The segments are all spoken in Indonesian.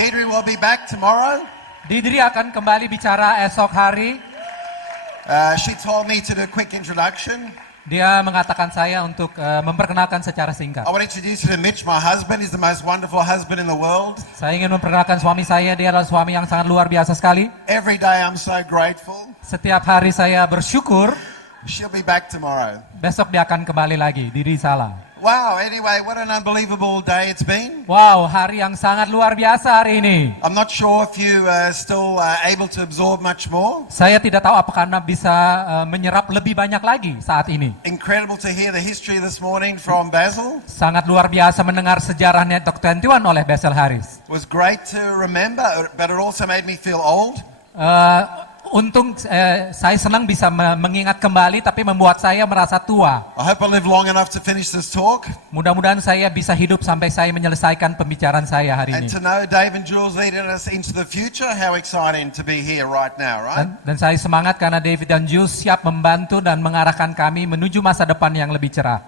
Deidre will be back tomorrow. Deidre akan kembali bicara esok hari. She told me to do a quick introduction. Dia mengatakan saya untuk memperkenalkan secara singkat. I want to introduce you to Mitch, my husband. He's the most wonderful husband in the world. Saya ingin memperkenalkan suami saya. Dia adalah suami yang sangat luar biasa sekali. Every day I'm so grateful. Setiap hari saya bersyukur. She'll be back tomorrow. Besok dia akan kembali lagi. Diri salah. Wow, anyway, what an unbelievable day it's been. Wow, hari yang sangat luar biasa hari ini. I'm not sure if you still able to absorb much more. Saya tidak tahu apakah Anda bisa menyerap lebih banyak lagi saat ini. Incredible to hear the history this morning from Basil. Sangat luar biasa mendengar sejarah Network 21 oleh Basil Harris. It was great to remember, but it also made me feel old. Untung saya senang bisa mengingat kembali, tapi membuat saya merasa tua. I hope I live long enough to finish this talk. Mudah-mudahan saya bisa hidup sampai saya menyelesaikan pembicaraan saya hari And ini. to know Dave and Jules leading us into the future, how exciting to be here right now, right? Dan saya semangat karena David dan Jules siap membantu dan mengarahkan kami menuju masa depan yang lebih cerah.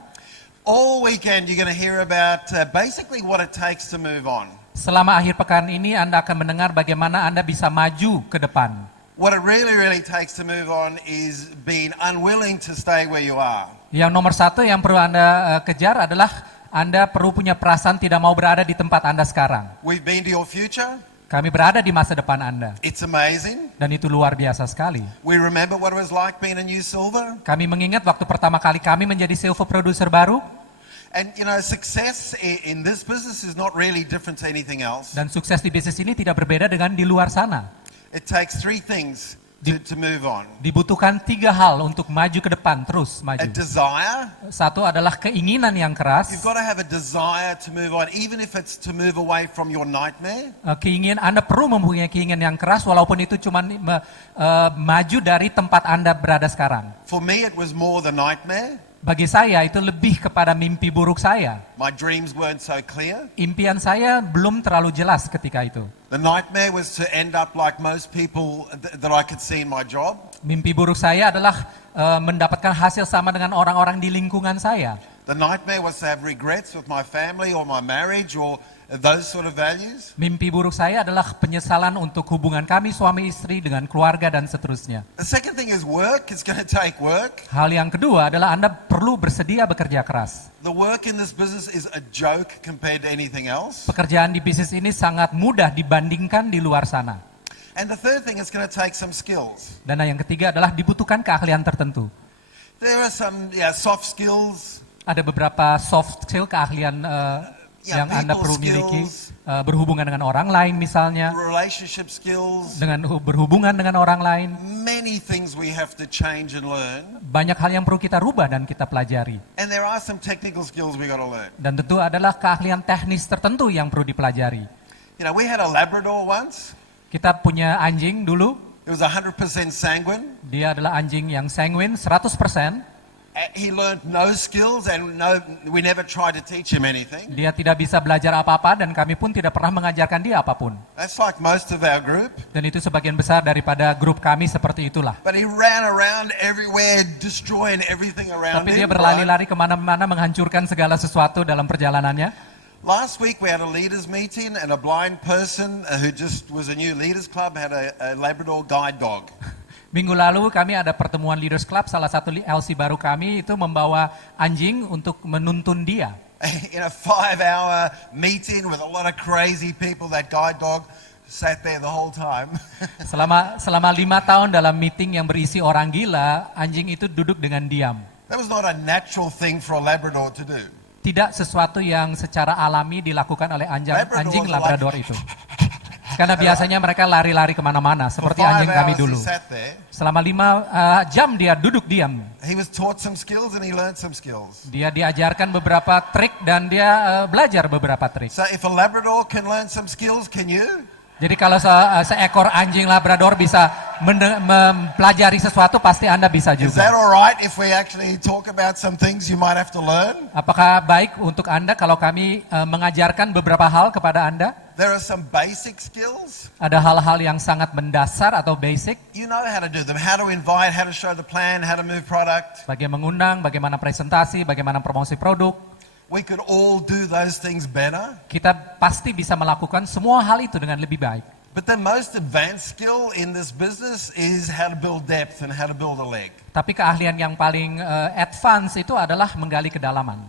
All weekend you're going to hear about basically what it takes to move on. Selama akhir pekan ini Anda akan mendengar bagaimana Anda bisa maju ke depan. What it really takes to move on is being unwilling to stay where you are. Yang nomor satu yang perlu Anda kejar adalah Anda perlu punya perasaan tidak mau berada di tempat Anda sekarang. We've been to your future. Kami berada di masa depan Anda. It's amazing. Dan itu luar biasa sekali. We remember what it was like being a new Silver. Kami mengingat waktu pertama kali kami menjadi silver producer baru. And you know, success in this business is not really different to anything else. Dan sukses di bisnis ini tidak berbeda dengan di luar sana. It takes three things to move on. Dibutuhkan 3 hal untuk maju ke depan, terus maju. A desire. Satu adalah keinginan yang keras. You've got to have a desire to move on, even if it's to move away from your nightmare. Anda perlu mempunyai keinginan yang keras, walaupun itu cuma maju dari tempat Anda berada sekarang. For me, it was more the nightmare. Bagi saya itu lebih kepada mimpi buruk saya. My dreams weren't so clear. Impian saya belum terlalu jelas ketika itu. The nightmare was to end up like most people that I could see in my job. Mimpi buruk saya adalah mendapatkan hasil sama dengan orang-orang di lingkungan saya. The nightmare was to have regrets with my family or my marriage or those sort of values. Mimpi buruk saya adalah penyesalan untuk hubungan kami suami istri dengan keluarga dan seterusnya. The second thing is work. It's going to take work. Hal yang kedua adalah Anda perlu bersedia bekerja keras. The work in this business is a joke compared to anything else. Pekerjaan di bisnis ini sangat mudah dibandingkan di luar sana. And the third thing is going to take some skills. Dan yang ketiga adalah dibutuhkan keahlian tertentu. There are some soft skills. Ada beberapa soft skill, keahlian yang Anda perlu miliki, berhubungan dengan orang lain misalnya, relationship skills, dengan berhubungan dengan orang lain. Many things we have to change and learn. Banyak hal yang perlu kita rubah dan kita pelajari. And there are some technical skills we got to learn. Dan tentu adalah keahlian teknis tertentu yang perlu dipelajari. You know, we had a Labrador once. Kita punya anjing dulu. It was 100% sanguine. Dia adalah anjing yang sanguine 100%. He learned no skills and we never tried to teach him anything. Dia tidak bisa belajar apa-apa dan kami pun tidak pernah mengajarkan dia apapun. That's like most of our group. Dan itu sebagian besar daripada grup kami seperti itulah. But he ran around everywhere, destroying everything around him. Tapi dia berlari-lari kemana-mana menghancurkan segala sesuatu dalam perjalanannya. Last week we had a leaders meeting and a blind person who just was a new leaders club had a Labrador guide dog. Minggu lalu kami ada pertemuan Leaders Club, salah satu LC baru kami itu membawa anjing untuk menuntun dia. In a 5-hour meeting with a lot of crazy people, that guide dog sat there the whole time. Selama 5 tahun dalam meeting yang berisi orang gila, anjing itu duduk dengan diam. That was not a natural thing for a Labrador to do. Tidak sesuatu yang secara alami dilakukan oleh anjing Labrador itu. Karena biasanya mereka lari-lari kemana-mana, seperti anjing kami dulu. Selama 5 jam dia duduk diam. Dia diajarkan beberapa trik dan dia belajar beberapa trik. So if a Labrador can learn some skills, can you? Jadi kalau seekor anjing Labrador bisa mempelajari sesuatu, pasti Anda bisa Is juga. that all right if we actually talk about some things you might have to learn? Apakah baik untuk Anda kalau kami mengajarkan beberapa hal kepada Anda? There are some basic skills. Ada hal-hal yang sangat mendasar atau basic. You know how to do them, how to invite, how to show the plan, how to move product. Bagaimana mengundang, bagaimana presentasi, bagaimana promosi produk. We could all do those things better. Kita pasti bisa melakukan semua hal itu dengan lebih baik. But the most advanced skill in this business is how to build depth and how to build a leg. Tapi keahlian yang paling advance itu adalah menggali kedalaman.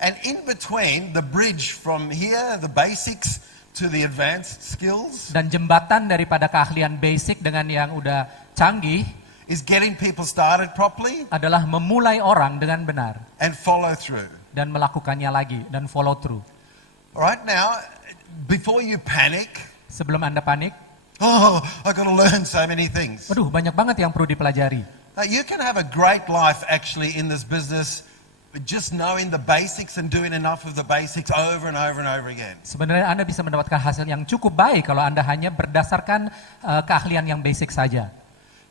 And in between, the bridge from here, the basics, to the advanced skills, Dan jembatan daripada keahlian basic dengan yang udah canggih is getting people started properly adalah memulai orang dengan benar and follow through. dan melakukannya lagi dan follow through. Right now, before you panic, Sebelum Anda panik, oh, I've got to learn so many things. waduh banyak banget yang perlu dipelajari. Now, you can have a great life actually in this business, but just knowing the basics and doing enough of the basics over and over and over again. Sebenarnya Anda bisa mendapatkan hasil yang cukup baik kalau Anda hanya berdasarkan keahlian yang basic saja.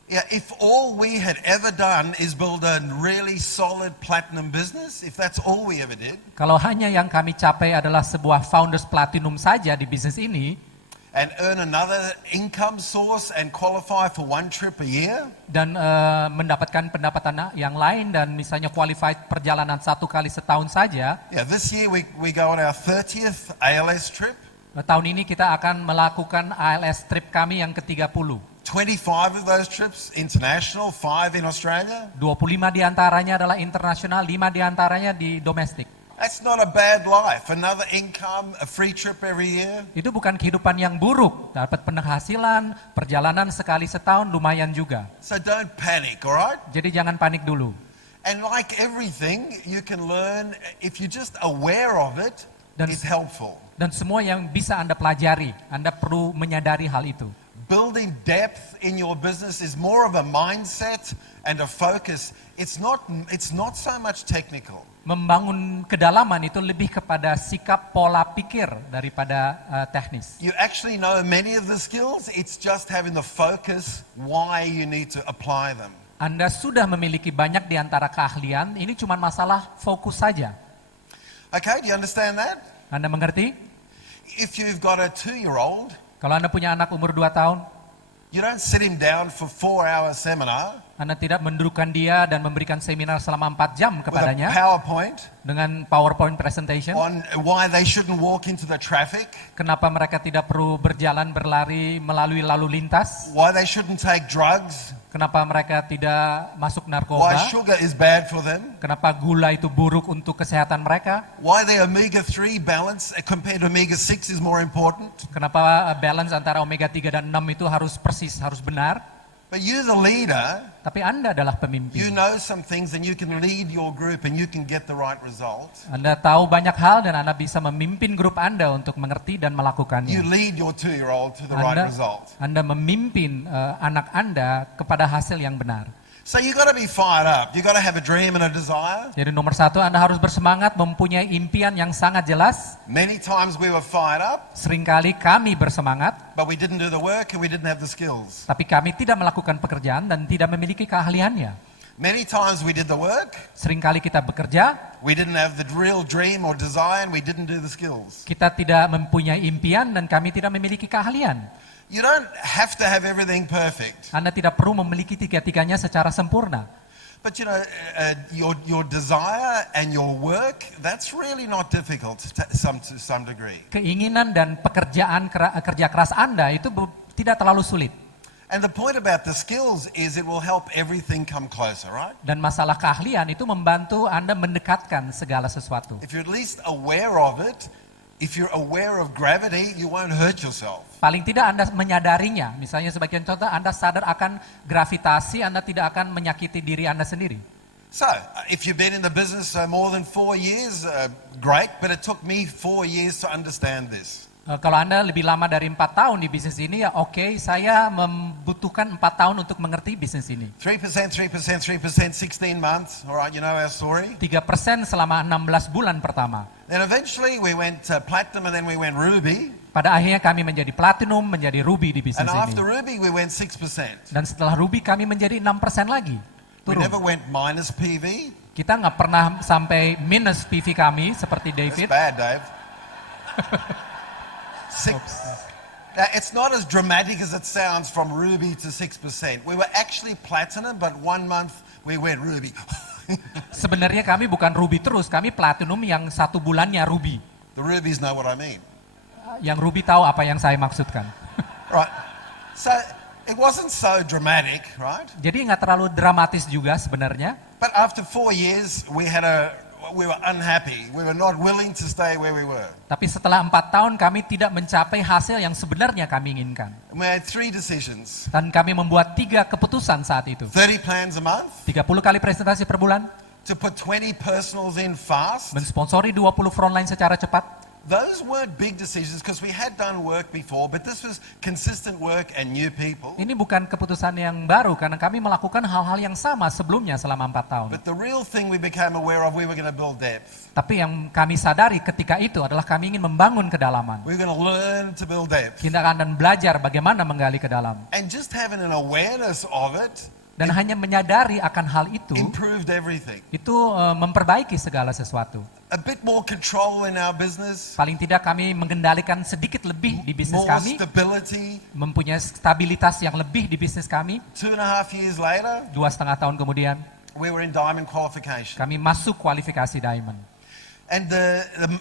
Yeah, if all we had ever done is build a really solid platinum business, if that's all we ever did, Kalau hanya yang kami capai adalah sebuah founders platinum saja di bisnis ini, and earn another income source and qualify for one trip a year, dan mendapatkan pendapatan yang lain dan misalnya qualified perjalanan 1 kali setahun saja, yeah, this year we go on our 30th ALS trip. tahun ini kita akan melakukan ALS trip kami yang ke-30. 25 of those trips international, 5 in Australia. 25 diantaranya adalah internasional, 5 diantaranya di domestik. That's not a bad life. Another income, a free trip every year. Itu bukan kehidupan yang buruk. Dapat penghasilan, perjalanan sekali setahun lumayan juga. So don't panic, all right? Jadi jangan panik dulu. And like everything, you can learn, if you're just aware of it, Dan- it's helpful. Dan semua yang bisa Anda pelajari, Anda perlu menyadari hal itu. Building depth in your business is more of a mindset and a focus. It's not so much technical. Membangun kedalaman itu lebih kepada sikap pola pikir daripada teknis. You actually know many of the skills, it's just having the focus why you need to apply them. Anda sudah memiliki banyak di antara keahlian, ini cuma masalah fokus saja. Okay, do you understand that? Anda mengerti? If you've got a 2-year-old, Kalau Anda punya anak umur 2 tahun, you don't sit him down for 4-hour seminar Anda tidak mendudukkan dia dan memberikan seminar selama 4 jam with a kepadanya PowerPoint dengan PowerPoint presentation. on why they shouldn't walk into the traffic, Kenapa mereka tidak perlu berjalan berlari melalui lalu lintas? why they shouldn't take drugs, Kenapa mereka tidak masuk why narkoba? sugar is bad for them, Kenapa gula itu buruk untuk kesehatan mereka? why the omega-3 balance compared to omega-6 is more important. Kenapa balance antara omega 3 dan 6 itu harus persis, harus benar? But you're the leader, Tapi Anda adalah you pemimpin. know some things and you can lead your group and you can get the right result. Anda tahu banyak hal dan Anda bisa memimpin grup Anda untuk mengerti dan You melakukannya. lead your 2-year-old to the right result. Anda memimpin anak Anda kepada hasil yang benar. So you got to be fired up. You got to have a dream and a desire. Jadi nomor 1, Anda harus bersemangat, mempunyai impian yang sangat jelas. Many times we were fired up, Seringkali kami bersemangat, but we didn't do the work and we didn't have the skills. tapi kami tidak melakukan pekerjaan dan tidak memiliki keahliannya. Many times we did the work, Seringkali kita bekerja, we didn't have the real dream or desire, and we didn't do the skills. kita tidak mempunyai impian dan kami tidak memiliki keahlian. You don't have to have everything perfect, Anda tidak perlu memiliki tiga-tiganya secara sempurna. but you know, your desire and your work, that's really not difficult to some degree. Keinginan dan pekerjaan kerja keras Anda itu tidak terlalu sulit. And the point about the skills is it will help everything come closer, right? Dan masalah keahlian itu membantu Anda mendekatkan segala sesuatu. If you're at least aware of it, if you're aware of gravity, you won't hurt yourself. Paling tidak Anda menyadarinya. Misalnya sebagian contoh, Anda sadar akan gravitasi, Anda tidak akan menyakiti diri Anda sendiri. So, if you've been in the business more than 4 years, great, but it took me 4 years to understand this. Kalau Anda lebih lama dari 4 tahun di bisnis ini, ya oke, saya membutuhkan 4 tahun untuk mengerti bisnis ini. 3%, 16 months, all right, you know our story. 3% selama 16 bulan pertama. Then eventually we went platinum and then we went ruby. Pada akhirnya kami menjadi platinum, menjadi ruby di bisnis And ini. after Ruby, we went 6%. Dan setelah ruby kami menjadi 6% lagi. We Turun. never went minus PV. Kita nggak pernah sampai minus PV kami seperti That's David. bad, Dave. Now, it's not as dramatic as it sounds from Ruby to 6%. We were actually platinum, but 1 month we went Ruby. Sebenarnya kami bukan ruby terus, kami platinum yang 1 bulannya ruby. The Rubies know what I mean. Yang ruby tahu apa yang saya maksudkan. Right. So it wasn't so dramatic, right? Jadi nggak terlalu dramatis juga sebenarnya. But after 4 years, we were unhappy. We were not willing to stay where we were. Tapi setelah 4 tahun kami tidak mencapai hasil yang sebenarnya kami inginkan. And we had 3 decisions. Dan kami membuat 3 keputusan saat itu. 30 plans a month, 30 kali presentasi per bulan, to put 20 personals in fast. mensponsori 20 frontline secara cepat. Those weren't big decisions because we had done work before, but this was consistent work and new people. Ini bukan keputusan yang baru karena kami melakukan hal-hal yang sama sebelumnya selama 4 tahun. But the real thing we became aware of, we were going to build depth. Tapi yang kami sadari ketika itu adalah kami ingin membangun kedalaman. We were going to learn to build depth. Kita akan belajar bagaimana menggali ke dalam. And just having an awareness of it Dan hanya menyadari akan hal itu, improved everything. itu memperbaiki segala sesuatu. A bit more control in our business, Paling tidak kami mengendalikan sedikit lebih di bisnis more kami, stability. mempunyai stabilitas yang lebih di bisnis kami. 2.5 years later, 2,5 tahun kemudian, we were in diamond qualification. kami masuk kualifikasi Diamond. And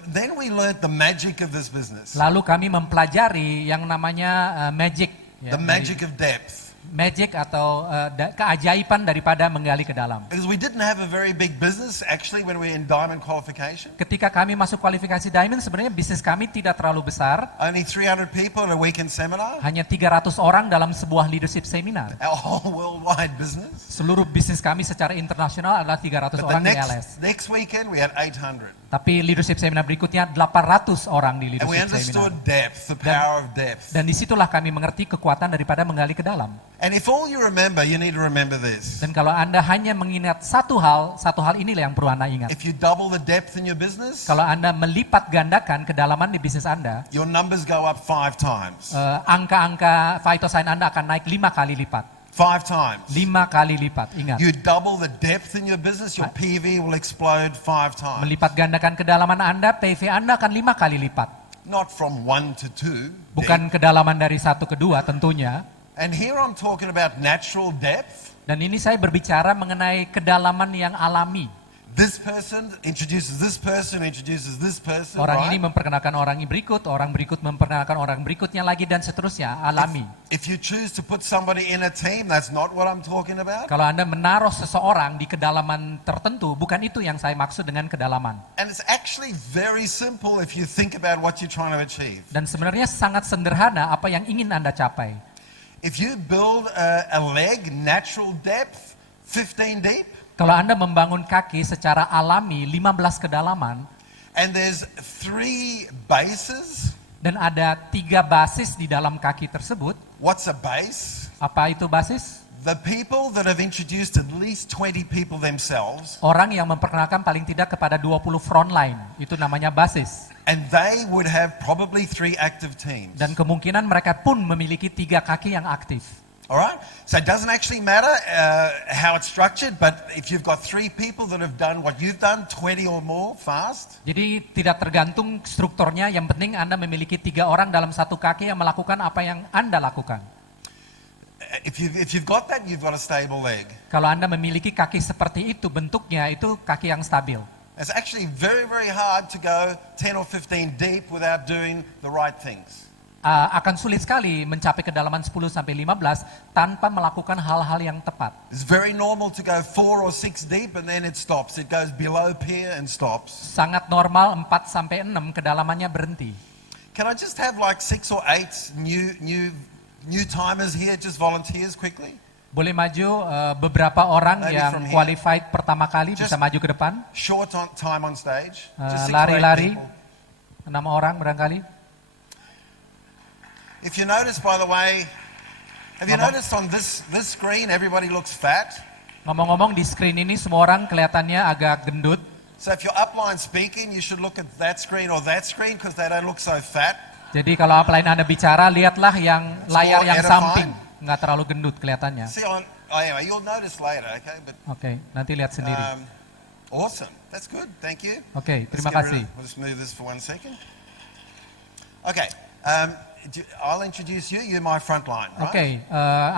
then we learned the magic of this business, Lalu kami mempelajari yang namanya magic. the magic of depth. Magic atau keajaiban daripada menggali ke dalam. Because we didn't have a very big business actually when we were in diamond qualification. Ketika kami masuk kualifikasi Diamond, sebenarnya bisnis kami tidak terlalu besar. Only 300 people at a weekend seminar. Hanya 300 orang dalam sebuah leadership seminar. Our whole worldwide business. Seluruh bisnis kami secara internasional adalah 300 But orang di the LS. next weekend we had 800. Tapi leadership seminar berikutnya 800 orang di And we leadership seminar. understood depth, the power of depth. Dan disitulah kami mengerti kekuatan daripada menggali ke dalam. And if all you remember, you need to remember this. Dan kalau Anda hanya mengingat satu hal inilah yang perlu Anda ingat. If you double the depth in your business, Kalau Anda melipat gandakan kedalaman di bisnis Anda, your numbers go up 5 times. angka-angka phytosign Anda akan naik 5 kali lipat. 5 times. 5 kali lipat, ingat. You double the depth in your business, your PV will explode 5 times. Melipat gandakan kedalaman Anda, PV Anda akan 5 kali lipat. Not from 1 to 2. Bukan kedalaman dari 1 ke 2 tentunya. And here I'm talking about natural depth. Dan ini saya berbicara mengenai kedalaman yang alami. This person introduces this person, introduces this person, Orang ini right? memperkenalkan orang berikut, orang berikut memperkenalkan orang berikutnya lagi, dan seterusnya, alami. If you choose to put somebody in a team, that's not what I'm talking about. Kalau Anda menaruh seseorang di kedalaman tertentu, bukan itu yang saya maksud dengan kedalaman. And it's actually very simple if you think about what you're trying to achieve. Dan sebenarnya sangat sederhana apa yang ingin Anda capai. If you build a leg, natural depth, 15 deep, Kalau Anda membangun kaki secara alami 15 kedalaman, and there's 3 bases, dan ada 3 basis di dalam kaki tersebut, what's a base? apa itu basis? The people that have introduced at least 20 people themselves, Orang yang memperkenalkan paling tidak kepada 20 frontline, itu namanya basis. and they would have probably 3 active teams. Dan kemungkinan mereka pun memiliki 3 kaki yang aktif. All right? So it doesn't actually matter how it's structured, but if you've got 3 people that have done what you've done, 20 or more, fast, Jadi tidak tergantung strukturnya, yang penting Anda memiliki 3 orang dalam satu kaki yang melakukan apa yang Anda lakukan. if you've got that, you've got a stable leg. Kalau Anda memiliki kaki seperti itu, bentuknya itu kaki yang stabil. It's actually very, very hard to go 10 or 15 deep without doing the right things. Akan sulit sekali mencapai kedalaman 10 sampai 15 tanpa melakukan hal-hal yang tepat. It's very normal to go 4 or 6 deep and then it stops. It goes below pier and stops. Sangat normal 4 sampai 6 kedalamannya berhenti. Can I just have like 6 or 8 new timers here, just volunteers quickly? Boleh maju beberapa orang Maybe yang from here. qualified pertama kali Just bisa maju ke depan. Short time on stage. Just 6 or 8 Lari-lari, people. 6 orang barangkali. If you notice, by the way, have you noticed on this screen, everybody looks fat? Ngomong-ngomong, di screen ini semua orang kelihatannya agak gendut. So if you're upline speaking, you should look at that screen or that screen because they don't look so fat. Jadi kalau upline Anda bicara, lihatlah yang layar yang edifying. samping, nggak terlalu gendut kelihatannya. See anyway, you'll notice later, okay? But Oke, nanti lihat sendiri. awesome, that's good. Thank you. Oke, terima Let's get rid kasih. of- We'll just move this for 1 second. Okay, I'll introduce you. You're my front line, right? Oke,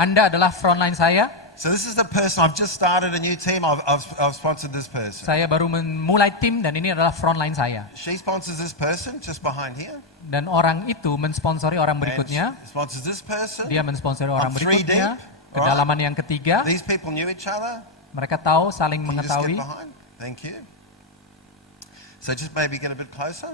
Anda adalah frontline saya. So this is the person. I've just started a new team. I've sponsored this person. Saya baru memulai tim dan ini adalah frontline saya. She sponsors this person just behind here. Dan orang itu mensponsori orang berikutnya. And she sponsors this person. Dia mensponsori orang I'm 3 berikutnya. deep, Kedalaman yang ketiga, These people knew each other. mereka tahu, saling Can you just get mengetahui. behind? Thank you. So just maybe get a bit closer.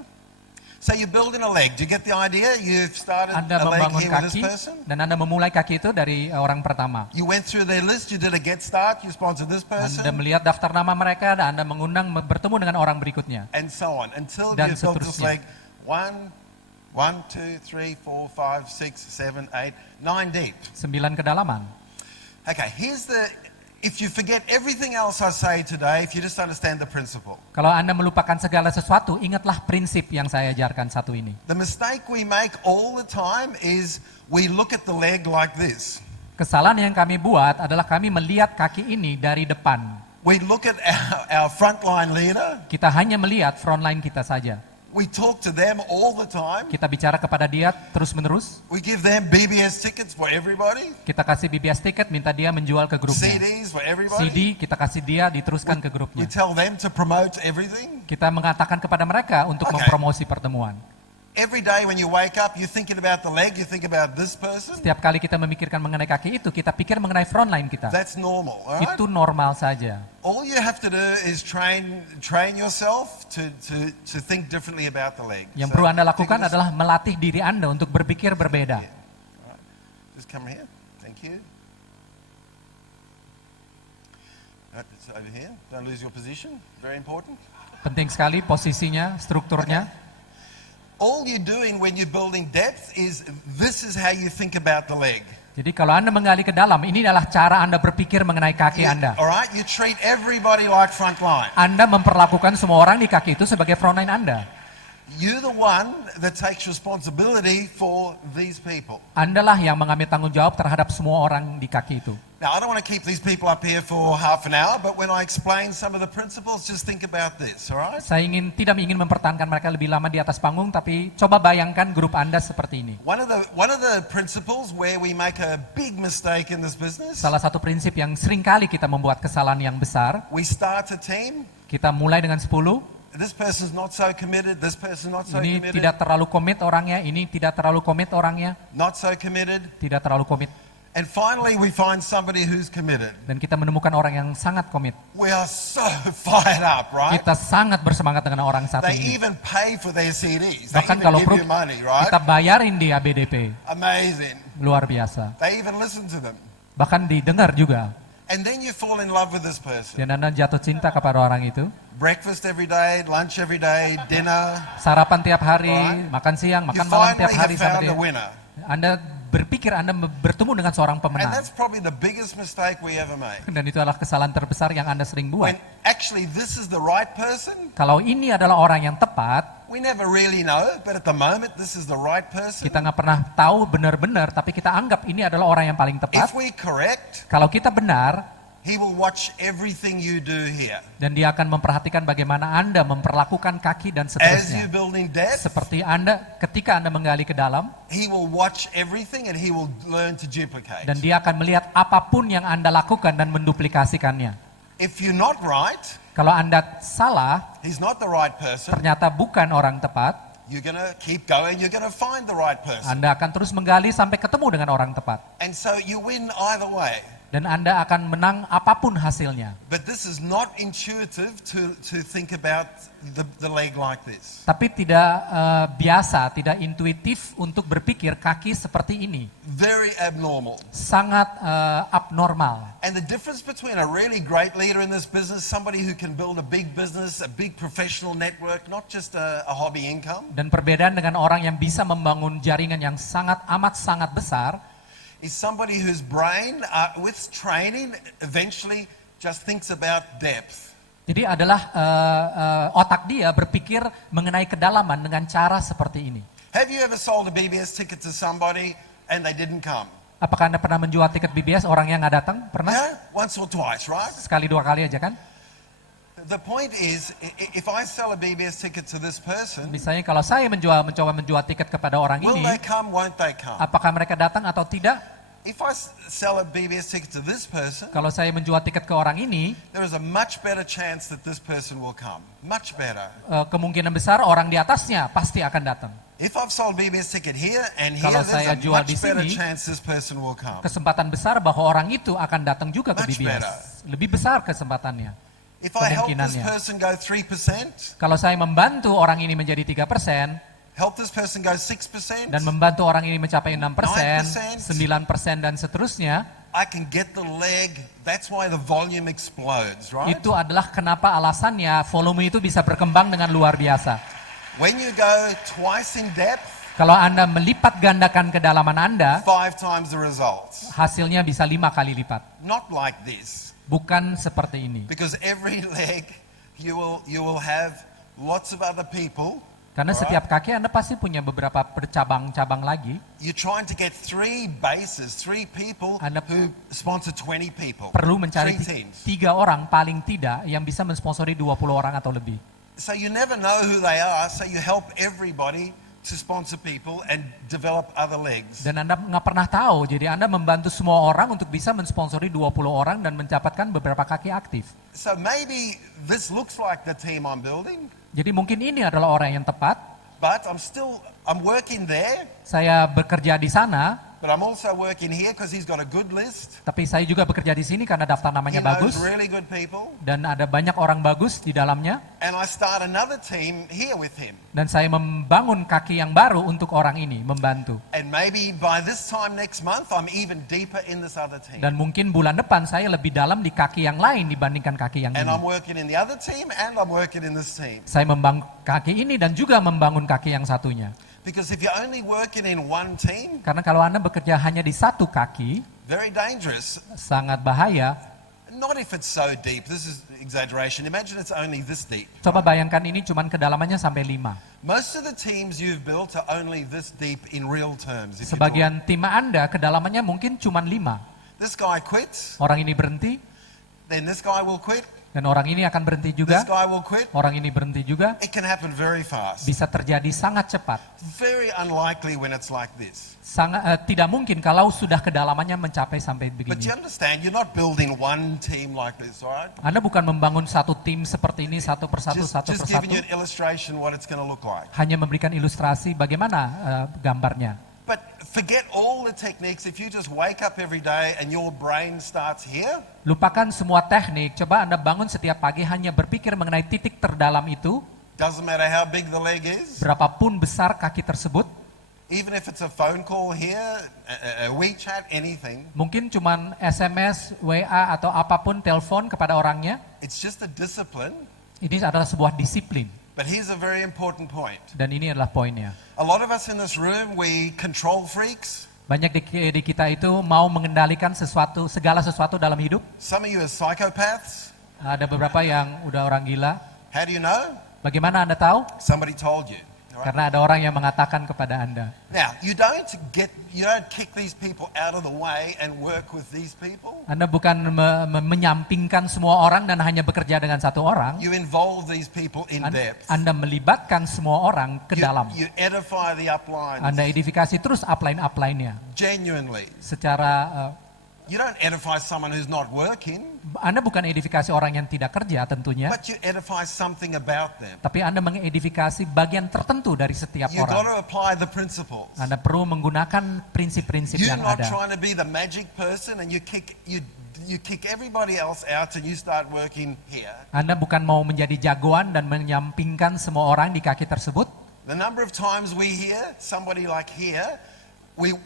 So you're building a leg. Do you get the idea? You've started Anda a leg membangun here with this kaki person. dan Anda memulai kaki itu dari orang pertama. You went through their list. You did a get start. You sponsored this Anda person, melihat daftar nama mereka dan Anda mengundang bertemu dengan orang berikutnya. and so on until Dan you've built this seterusnya. leg. 1, 2, 3, 4, 5, 6, 7, 8, 9 deep. 9 kedalaman. Okay, if you forget everything else I say today, if you just understand the principle. Kalau Anda melupakan segala sesuatu, ingatlah prinsip yang saya ajarkan satu ini. The mistake we make all the time is we look at the leg like this. Kesalahan yang kami buat adalah kami melihat kaki ini dari depan. We look at our frontline leader. Kita hanya melihat frontline kita saja. We talk to them all the time. Kita bicara kepada dia terus-menerus. We give them BBS tickets for everybody. Kita kasih BBS tiket, minta dia menjual ke grupnya. CDs for everybody. CD, kita kasih dia diteruskan ke We grupnya. tell them to promote everything. Kita mengatakan kepada mereka untuk Okay. mempromosi pertemuan. Every day when you wake up, you're thinking about the leg, you think about this person. Setiap kali kita memikirkan mengenai kaki itu, kita pikir mengenai frontline kita. That's normal, all right? Itu normal saja. All you have to do is train yourself to think differently about the leg. Yang So, perlu Anda think lakukan of this- adalah melatih diri Anda untuk berpikir berbeda. Just come here. Thank you. It's over here. Don't lose your position. Very important. Penting sekali posisinya, strukturnya. All you're doing when you're building depth is this is how you think about the leg. Jadi kalau Anda menggali ke dalam, ini adalah cara Anda berpikir mengenai kaki Anda. All right? You treat everybody like front line. Anda memperlakukan semua orang di kaki itu sebagai frontline Anda. You're the one that takes responsibility for these people. Andalah yang mengambil tanggung jawab terhadap semua orang di kaki itu. Now, I don't want to keep these people up here for half an hour, but when I explain some of the principles, just think about this, all right? Saya tidak ingin mempertahankan mereka lebih lama di atas panggung, tapi coba bayangkan grup Anda seperti ini. One of the principles where we make a big mistake in this business, Salah satu prinsip yang seringkali kita membuat kesalahan yang besar, we start a team. kita mulai dengan 10, This person's not so committed. This person's not so ini committed. tidak terlalu komit orangnya, ini tidak terlalu komit orangnya, Not so committed. tidak terlalu komit. And finally, we find somebody who's committed. Dan kita menemukan orang yang sangat komit. We are so fired up, right? Kita sangat bersemangat dengan orang satu They ini. even pay for their CDs. They Bahkan even kalau give perlu, you money, right? kita bayarin dia BDP. Amazing. Luar biasa. They even listen to them. Bahkan didengar juga. And then you fall in love with this person. Dan Anda jatuh cinta kepada orang itu. Breakfast every day, lunch every day, dinner. Sarapan tiap hari, Right. makan siang, You makan malam tiap finally hari have sama found dia. a winner. Anda berpikir Anda bertemu dengan seorang And pemenang. that's probably the biggest mistake we ever make. Dan itu adalah kesalahan terbesar yang Anda sering buat. When actually this is the right person, Kalau ini adalah orang yang tepat, we never really know, but at the moment this is the right person. kita nggak pernah tahu benar-benar, tapi kita anggap ini adalah orang yang paling tepat. If we correct, Kalau kita benar, he will watch everything you do here. dan dia akan memperhatikan bagaimana Anda memperlakukan kaki dan As seterusnya. you're building depth, Seperti Anda, ketika Anda menggali ke dalam, he will watch everything and he will learn to duplicate. dan dia akan melihat apapun yang Anda lakukan dan menduplikasikannya. If you're not right, Kalau Anda salah, he's not the right person, ternyata bukan orang tepat, you're going to keep going, you're going to find the right person. Anda akan terus menggali sampai ketemu dengan orang tepat. And so you win either way. Dan Anda akan menang apapun hasilnya. But this is not intuitive to think about the leg like this. Tapi tidak biasa, tidak intuitif untuk berpikir kaki seperti ini. Very abnormal. Sangat abnormal. And the difference between a really great leader in this business, somebody who can build a big business, a big professional network, not just a hobby income, Dan perbedaan dengan orang yang bisa membangun jaringan yang sangat amat sangat besar, is somebody whose brain, with training, eventually just thinks about depth. jadi adalah otak dia berpikir mengenai kedalaman dengan cara seperti ini. Have you ever sold a BBS ticket to somebody and they didn't come? Apakah Anda pernah menjual tiket BBS orang yang nggak datang? Pernah? Yeah, once or twice, right? Sekali dua kali aja kan? The point is, if I sell a BBS ticket to this person, Misalnya kalau saya mencoba menjual tiket kepada orang will ini, they come, won't they come? apakah mereka datang atau tidak? If I sell a BBS ticket to this person, Kalau saya menjual tiket ke orang ini, there is a much better chance that this person will come. Much better. kemungkinan besar orang di atasnya pasti akan datang. If I've sold BBS ticket here and here, Kalau there's saya a jual di much better sini, chance this person will come. Kesempatan besar bahwa orang itu akan datang juga ke Much BBS. better. Lebih besar kesempatannya. If I help this Kemungkinannya. person go 3%, Kalau saya membantu orang ini menjadi 3%, help this person go 6%, dan membantu orang ini mencapai 6%, 9%, 9% dan seterusnya, I can get the leg. That's why the volume explodes, right? itu adalah kenapa alasannya volume itu bisa berkembang dengan luar biasa. When you go twice in depth, Kalau Anda melipat gandakan kedalaman Anda, 5 times the results. hasilnya bisa 5 kali lipat. Not like this. Bukan seperti ini. Because every leg, you will have lots of other people. Karena setiap kaki Anda pasti punya beberapa bercabang-cabang lagi. You're trying to get 3 bases, 3 people Anda who sponsor 20 people. perlu mencari 3 teams. 3 orang paling tidak yang bisa mensponsori 20 orang atau lebih. So you never know who they are, so you help everybody to sponsor people and develop other legs. Dan Anda nggak pernah tahu, jadi Anda membantu semua orang untuk bisa mensponsori 20 orang dan mendapatkan beberapa kaki aktif. So maybe this looks like the team I'm building, Jadi mungkin ini adalah orang yang tepat. but I'm working there, Saya bekerja di sana, but I'm also working here because he's got a good list. tapi saya juga bekerja di sini karena daftar He namanya knows bagus. really good people. Dan ada banyak orang bagus di dalamnya. And I start another team here with him. Dan saya membangun kaki yang baru untuk orang ini, membantu. And maybe by this time next month, I'm even deeper in this other team. Dan mungkin bulan depan saya lebih dalam di kaki yang lain dibandingkan kaki yang And I'm ini. working in the other team and I'm working in this team. Saya membangun kaki ini dan juga membangun kaki yang satunya. Because if you're only working in one team, Karena kalau Anda bekerja hanya di satu kaki, very dangerous. sangat bahaya. Not if it's so deep. This is exaggeration. Imagine it's only this deep. Coba bayangkan ini cuman kedalamannya sampai 5. Most of the teams you've built are only this deep in real terms. If you talk. Sebagian tim Anda kedalamannya mungkin cuman 5. This guy quits, Orang ini berhenti, then this guy will quit, dan orang ini akan berhenti this juga. guy will quit. Orang ini berhenti juga. It can happen very fast. Bisa terjadi sangat cepat. Very unlikely when it's like this. Tidak mungkin kalau sudah kedalamannya mencapai sampai But begini. you understand, you're not building one team like this, all right? Anda bukan membangun satu tim seperti ini satu persatu, satu Just persatu. giving you an illustration what it's going to look like. Hanya memberikan ilustrasi bagaimana gambarnya. But forget all the techniques. If you just wake up every day and your brain starts here, Lupakan semua teknik, coba Anda bangun setiap pagi hanya berpikir mengenai titik terdalam itu, doesn't matter how big the leg is, berapapun besar kaki tersebut, even if it's a phone call here, a WeChat, anything, mungkin cuman SMS, WA atau apapun telepon kepada orangnya, it's just a discipline. ini adalah sebuah disiplin. But here's a very important point. Dan ini adalah poinnya. A lot of us in this room, we control freaks. Banyak di kita itu mau mengendalikan segala sesuatu dalam hidup. Some of you are psychopaths. Ada beberapa yang udah orang gila. How do you know? Bagaimana Anda tahu? Somebody told you. all right? Karena ada orang yang mengatakan kepada Anda. Now, you don't kick these people out of the way and work with these people. Anda bukan menyampingkan semua orang dan hanya bekerja dengan satu orang. You involve these people in depth. Anda melibatkan semua orang ke dalam. You edify the uplines. Anda edifikasi terus upline-upline-nya. Genuinely. Secara You don't edify someone who's not working, Anda bukan edifikasi orang yang tidak kerja tentunya, but you edify something about them. tapi Anda mengedifikasi bagian tertentu dari setiap You've got orang. to apply the principles. Anda perlu menggunakan prinsip-prinsip You're yang not ada. trying to be the magic person and you kick everybody else out and you start working here. Anda bukan mau menjadi jagoan dan menyampingkan semua orang di kaki tersebut. The number of times we hear somebody like here, we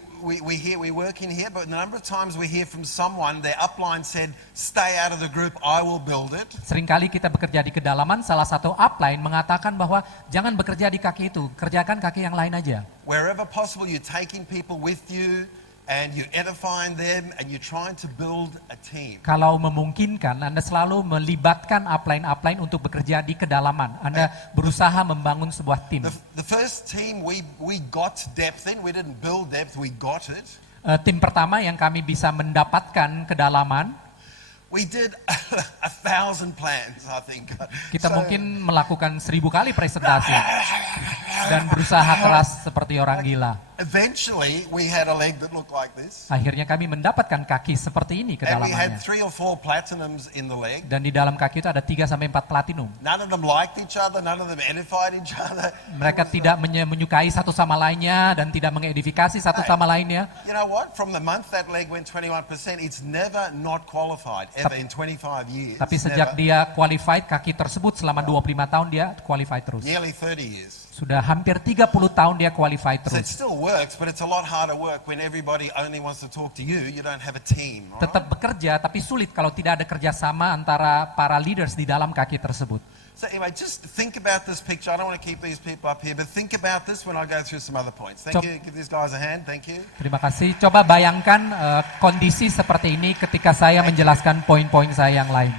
work in here, but the number of times we hear from someone, their upline said, stay out of the group, I will build it. Seringkali kita bekerja di kedalaman, salah satu upline mengatakan bahwa jangan bekerja di kaki itu, kerjakan kaki yang lain aja. Wherever possible, you're taking people with you and you're edifying them, and you're trying to build a team. Kalau memungkinkan, Anda selalu melibatkan upline untuk bekerja di kedalaman. Anda berusaha membangun sebuah tim. The first team we got depth in. We didn't build depth, we got it. Tim pertama yang kami bisa mendapatkan kedalaman, we did 1,000 plans, I think. Kita mungkin melakukan 1,000 kali presentasi dan berusaha keras seperti orang gila. Eventually, we had a leg that looked like this. Akhirnya kami mendapatkan kaki seperti ini And we had kedalamannya. 3 or 4 platinums in the leg. Dan di dalam kaki itu ada 3 sampai 4 platinum. None of them liked each other. None of them edified each other. Mereka tidak menyukai satu sama lainnya dan tidak mengedifikasi satu sama lainnya. You know what? From the month that leg went 21%, it's never not qualified ever in 25 years. Tapi sejak dia qualified, kaki tersebut selama 25 tahun dia qualified terus. Nearly 30 years. Sudah hampir 30 tahun dia qualified So it terus. still works, but it's a lot harder work when everybody only wants to talk to you. You don't have a team. Right? Tetap bekerja, tapi sulit kalau tidak ada kerjasama antara para leaders di dalam kaki tersebut. So anyway, just think about this picture. I don't want to keep these people up here, but think about this when I go through some other points. Thank you. Give these guys a hand. Thank you. Terima kasih. Coba bayangkan kondisi seperti ini ketika saya menjelaskan poin-poin saya yang lain.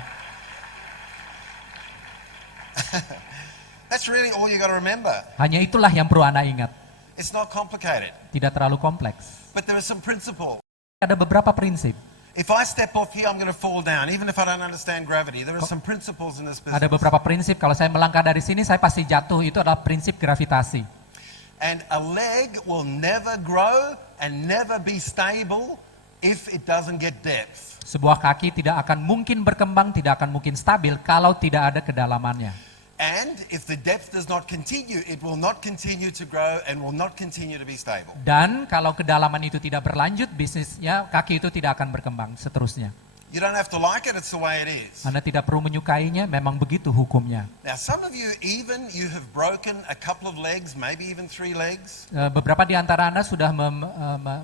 That's really all you got to remember. Hanya itulah yang perlu Anda ingat. It's not complicated, Tidak terlalu kompleks. but there are some principles. Ada beberapa prinsip. If I step off here, I'm going to fall down, even if I don't understand gravity. There are some principles in this Ada business. beberapa prinsip. Kalau saya melangkah dari sini, saya pasti jatuh. Itu adalah prinsip gravitasi. And a leg will never grow and never be stable if it doesn't get depth. Sebuah kaki tidak akan mungkin berkembang, tidak akan mungkin stabil kalau tidak ada kedalamannya. And if the depth does not continue, it will not continue to grow and will not continue to be stable. Dan kalau kedalaman itu tidak berlanjut, bisnisnya, kaki itu tidak akan berkembang seterusnya. You don't have to like it, it's the way it is. Anda tidak perlu menyukainya, memang begitu hukumnya. Now, some of you you have broken a couple of legs, maybe even 3 legs, Beberapa di antara Anda sudah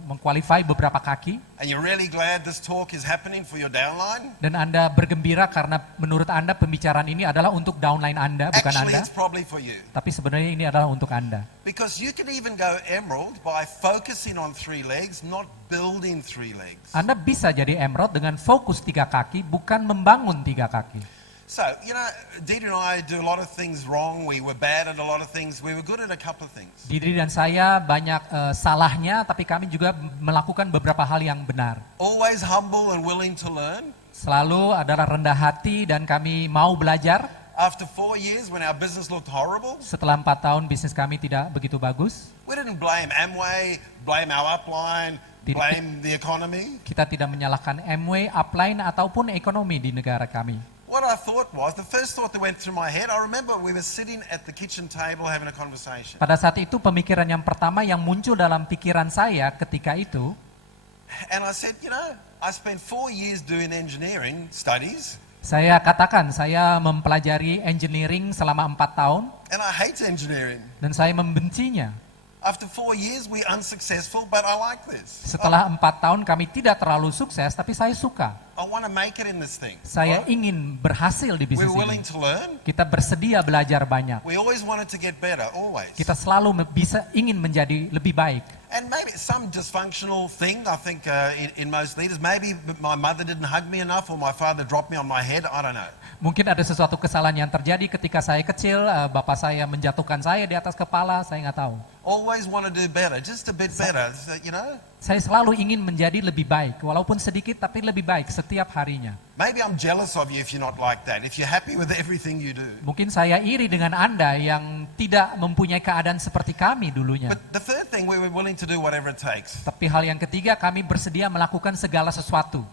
mengqualify beberapa kaki, and you're really glad this talk is happening for your downline. dan Anda bergembira karena menurut Anda pembicaraan ini adalah untuk downline Anda, bukan Actually, Anda. it's probably for you. Tapi sebenarnya ini adalah untuk Anda. Because you can even go emerald by focusing on 3 legs, not building 3 legs. Anda bisa jadi emerald dengan fokus 3 kaki, bukan membangun 3 kaki. So, you know, Didi and I do a lot of things wrong. We were bad at a lot of things. We were good at a couple of things. Didi dan saya banyak salahnya, tapi kami juga melakukan beberapa hal yang benar. Always humble and willing to learn. Selalu adalah rendah hati dan kami mau belajar. After 4 years, when our business looked horrible, Setelah 4 tahun bisnis kami tidak begitu bagus, we didn't blame Amway, blame our upline, blame the economy. kita tidak menyalahkan Amway, upline, ataupun ekonomi di negara kami. What I thought was, the first thought that went through my head, I remember we were sitting at the kitchen table having a conversation. Pada saat itu pemikiran yang pertama yang muncul dalam pikiran saya ketika itu, And I said, you know, I spent 4 years doing engineering studies, saya katakan saya mempelajari engineering selama 4 tahun and I hate engineering. dan saya membencinya. After 4 years, we're unsuccessful, but I like this. Setelah 4 tahun kami tidak terlalu sukses, tapi saya suka. I want to make it in this thing. Saya ingin berhasil di We're bisnis willing ini. to learn. Kita bersedia belajar banyak. We always wanted to get better, always. Kita selalu ingin menjadi lebih baik. And maybe some dysfunctional thing, I think, in most leaders. Maybe my mother didn't hug me enough or my father dropped me on my head. I don't know. Mungkin ada sesuatu kesalahan yang terjadi ketika saya kecil, bapak saya menjatuhkan saya di atas kepala, saya nggak tahu. Always want to do better, just a bit better, you know. Saya selalu ingin menjadi lebih baik, walaupun sedikit tapi lebih baik setiap harinya. Maybe I'm jealous of you if you're not like that, if you're happy with everything you do. Mungkin saya iri dengan Anda yang tidak mempunyai keadaan seperti kami dulunya. But the third thing, we were willing to do whatever it takes. Tapi hal yang ketiga, kami bersedia melakukan segala sesuatu.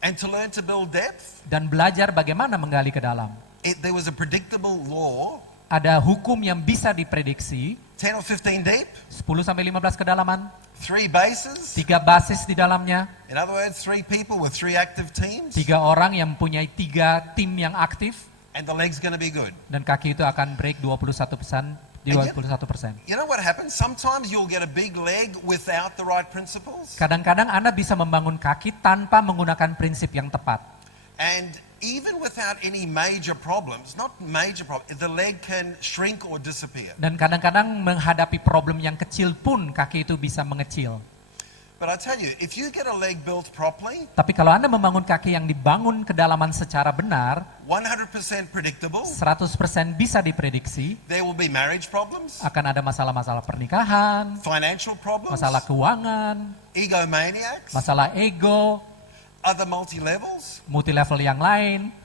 And to learn to build depth, Dan belajar bagaimana menggali ke dalam. there was a predictable law, Ada hukum yang bisa diprediksi, 10 or 15 deep, 10-15 kedalaman, 3 bases. 3 basis di dalamnya, In other words, 3 people with 3 active teams, 3 orang yang mempunyai 3 tim yang aktif, and the leg's going to be good. dan kaki itu akan break 21%. Di 21%. You know what happens? Sometimes you'll get a big leg without the right principles. Kadang-kadang Anda bisa membangun kaki tanpa menggunakan prinsip yang tepat. And even without any major problems, not major problems, the leg can shrink or disappear. Dan kadang-kadang menghadapi problem yang kecil pun kaki itu bisa mengecil. But I tell you, if you get a leg built properly, Tapi kalau Anda membangun kaki yang dibangun kedalaman secara benar, 100% predictable, 100% bisa diprediksi, there will be marriage problems, akan ada masalah-masalah pernikahan, financial problems, masalah keuangan, egomaniacs, masalah ego, other multi-levels. multi-level yang lain.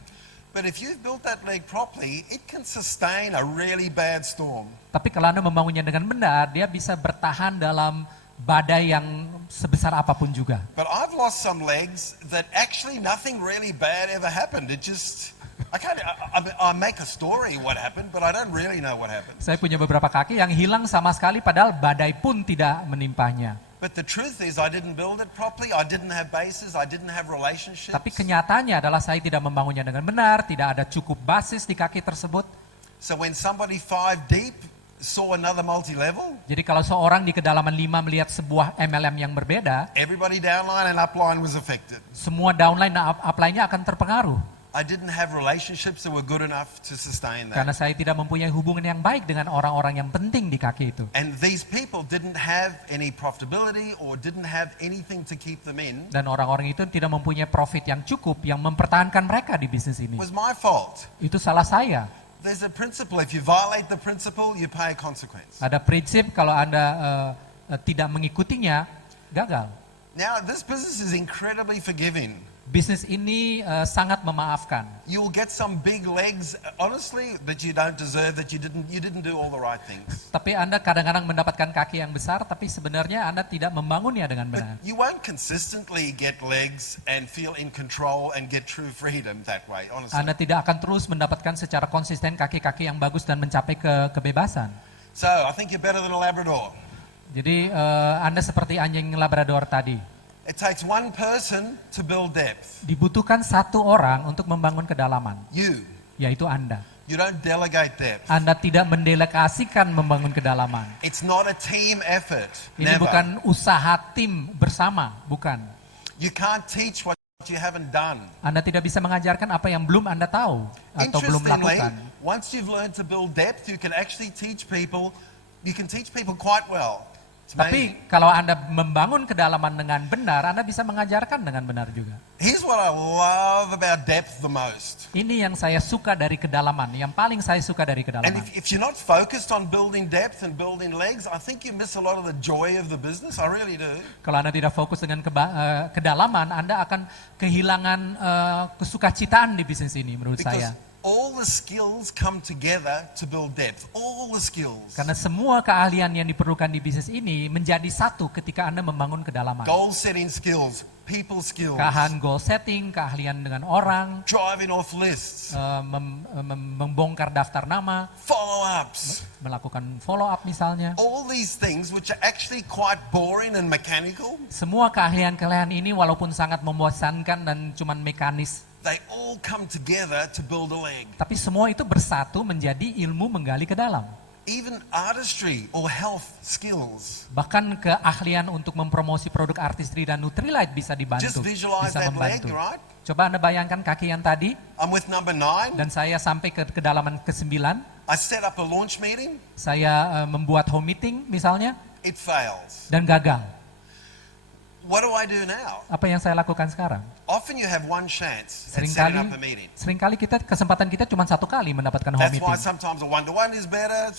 But if you've built that leg properly, it can sustain a really bad storm. Tapi kalau Anda membangunnya dengan benar, dia bisa bertahan dalam badai yang sebesar apapun juga. But I've lost some legs that actually nothing really bad ever happened. It just, I make a story what happened, but I don't really know what happened. Saya punya beberapa kaki yang hilang sama sekali padahal badai pun tidak menimpanya. But the truth is I didn't build it properly, I didn't have bases, I didn't have relationships. Tapi kenyataannya adalah saya tidak membangunnya dengan benar, tidak ada cukup basis di kaki tersebut. So when somebody 5 deep saw another multi-level, Jadi kalau seorang di kedalaman 5 melihat sebuah MLM yang berbeda, everybody downline and upline was affected. semua downline dan upline-nya akan terpengaruh. I didn't have relationships that were good enough to sustain that. Karena saya tidak mempunyai hubungan yang baik dengan orang-orang yang penting di kaki itu. And these people didn't have any profitability or didn't have anything to keep them in. Dan orang-orang itu tidak mempunyai profit yang cukup yang mempertahankan mereka di bisnis ini. It was my fault. Itu salah saya. There's a principle. If you violate the principle, you pay a consequence. Ada prinsip kalau Anda tidak mengikutinya, gagal. Now, this business is incredibly forgiving. Bisnis ini sangat memaafkan. You will get some big legs, honestly, that you don't deserve, that you didn't do all the right things. Tapi Anda kadang-kadang mendapatkan kaki yang besar, tapi sebenarnya Anda tidak membangunnya dengan benar. But you won't consistently get legs and feel in control and get true freedom that way, honestly. Anda tidak akan terus mendapatkan secara konsisten kaki-kaki yang bagus dan mencapai kebebasan. So, I think you're better than a Labrador. Jadi Anda seperti anjing Labrador tadi. It takes one person to build depth. Dibutuhkan satu orang untuk membangun kedalaman, You. yaitu Anda. You don't delegate depth. Anda tidak mendelegasikan membangun kedalaman. It's not a team effort. Ini Never. bukan usaha tim bersama, bukan. You can't teach what you haven't done. Anda tidak bisa mengajarkan apa yang belum Anda tahu atau belum Interestingly, lakukan. once you've learned to build depth, you can actually teach people, quite well. It's amazing. Tapi kalau Anda membangun kedalaman dengan benar, Anda bisa mengajarkan dengan benar juga. Here's what I love about depth the most. Ini yang saya suka dari kedalaman, yang paling saya suka dari And kedalaman. if you're not focused on building depth and building legs, I think you miss a lot of the joy of the business. I really do. Kalau Anda tidak fokus dengan kedalaman, Anda akan kehilangan kesukacitaan di bisnis ini menurut Because saya. all the skills come together to build depth. All the skills. Karena semua keahlian yang diperlukan di bisnis ini menjadi satu ketika Anda membangun kedalaman. Goal setting skills, people skills, Keahlian goal setting, keahlian dengan orang, driving off lists, membongkar daftar nama, follow-ups. melakukan follow up misalnya. All these things which are actually quite boring and mechanical, Semua keahlian-keahlian ini walaupun sangat membosankan dan cuman mekanis, they all come together to build a leg. tapi semua itu bersatu menjadi ilmu menggali ke dalam. Even artistry or health skills. Bahkan keahlian untuk mempromosi produk artistry dan Nutrilite bisa dibantu, Just visualize bisa that leg, membantu. right? Coba Anda bayangkan kaki yang tadi, I'm with number 9. dan saya sampai ke kedalaman ke-9, I set up a launch meeting. saya membuat home meeting misalnya, It fails. dan gagal. What do I do now? Apa yang saya lakukan sekarang? Often you have one chance at setting up a meeting. Seringkali kesempatan kita cuma satu kali mendapatkan home That's why meeting. sometimes a one-to-one is better.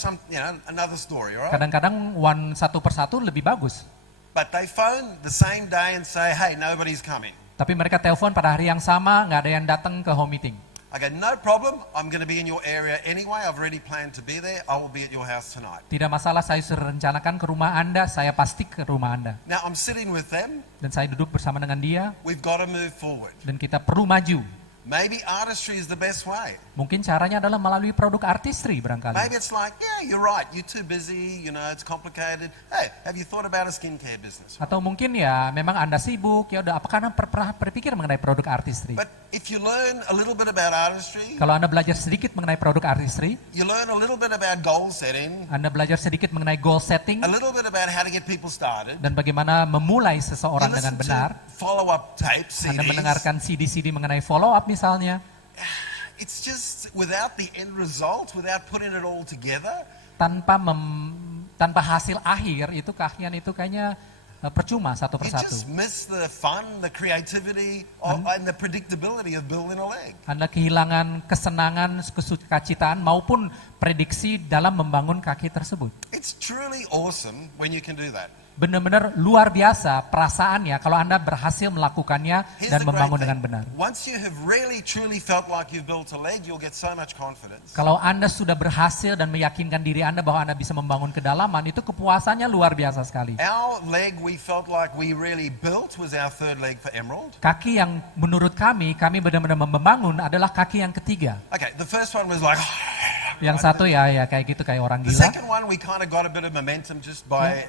Another story, all right? Kadang-kadang satu persatu lebih bagus. But they phone the same day and say, hey, nobody's coming. Tapi mereka telepon pada hari yang sama, nggak ada yang datang ke home meeting. I go, no problem. I'm going to be in your area anyway. I've already planned to be there. I will be at your house tonight. Tidak masalah, saya sudah rencanakan ke rumah Anda, saya pasti ke rumah Anda. Now, I'm sitting with them. Dan saya duduk bersama dengan dia, We've got to move forward. dan kita perlu maju. Maybe artistry is the best way. Mungkin caranya adalah melalui produk artistry barangkali. Maybe it's like, yeah, you're right. You're too busy. It's complicated. Hey, have you thought about a skincare business? Atau mungkin ya memang Anda sibuk, ya udah apakah Anda pernah berpikir mengenai produk artistry? But if you learn a little bit about artistry, Kalau Anda belajar sedikit mengenai produk artistry, you learn a little bit about goal setting, Anda belajar sedikit mengenai goal setting, a little bit about how to get people started. dan bagaimana memulai seseorang You dengan listen benar. to follow-up tapes, Anda CDs. mendengarkan CD-CD mengenai follow up misalnya, It's just without the end result, without putting it all together, tanpa hasil akhir itu keahlian itu kayaknya percuma satu You persatu. just miss the fun, the creativity, and the predictability of building a leg. Anda kehilangan kesenangan, kesukacitaan maupun prediksi dalam membangun kaki tersebut. It's truly awesome when you can do that. Benar-benar luar biasa perasaannya kalau Anda berhasil melakukannya Here's dan the great membangun dengan thing. benar. Once you have really truly felt like you've built a leg, you'll get so much confidence. Kalau Anda sudah berhasil dan meyakinkan diri Anda bahwa Anda bisa membangun kedalaman, itu kepuasannya luar biasa sekali. Our leg we felt like we really built was our third leg for Emerald. Kaki yang menurut kami benar-benar membangun adalah kaki yang ketiga. Okay, the first one was like, Yang satu ya kayak gitu, kayak orang the gila. second one we kind of got a bit of momentum just by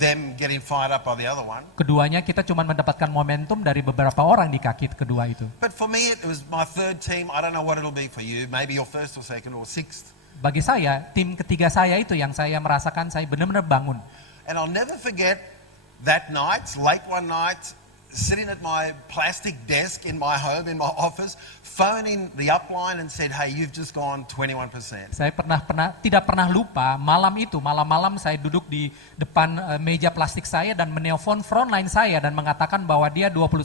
them getting fired up by the other one. Keduanya kita cuma mendapatkan momentum dari beberapa orang di kaki kedua itu. But for me it was my third team. I don't know what it'll be for you. Maybe your first or second or sixth. Bagi saya, tim ketiga saya itu yang saya merasakan saya benar-benar bangun. And I'll never forget that night, late one night, sitting at my plastic desk in my home, in my office, phoning the upline and said, hey, you've just gone 21%. Saya tidak pernah lupa malam saya duduk di depan meja plastik saya dan menelpon frontline saya dan mengatakan bahwa dia 21%.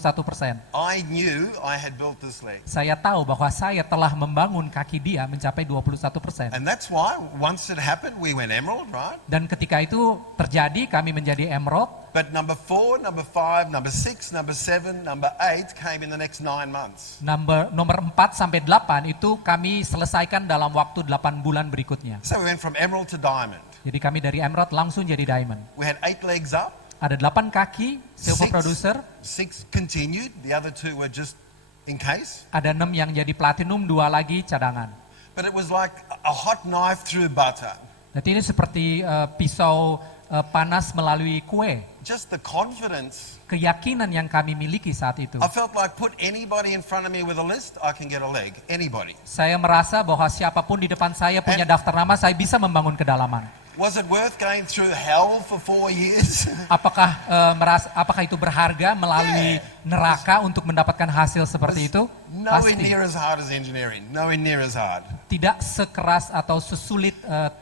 I knew I had built this leg. Saya tahu bahwa saya telah membangun kaki dia mencapai 21%. And that's why once it happened, we went Emerald, right? Dan ketika itu terjadi, kami menjadi Emerald. But number 4, number 5, number 6, number 7, number 8 came in the next 9 months. Nomor 4 sampai 8 itu kami selesaikan dalam waktu 8 bulan berikutnya. So we went from Emerald to Diamond. Jadi kami dari Emerald langsung jadi Diamond. We had 8 legs up. Ada 8 kaki, silver producer. 6 continued. The other 2 were just in case. Ada 6 yang jadi platinum, 2 lagi cadangan. But it was like a hot knife through butter. Jadi ini seperti pisau panas melalui kue. Just the confidence. Keyakinan yang kami miliki saat itu. I felt like put anybody in front of me with a list, I can get a leg. Anybody. Saya merasa bahwa siapapun di depan saya punya daftar nama, saya bisa membangun kedalaman. Was it worth going through hell for 4 years? Apakah itu berharga melalui neraka untuk mendapatkan hasil seperti itu? Nowhere Pasti. near as hard as engineering. Nowhere near as hard. Tidak sekeras atau sesulit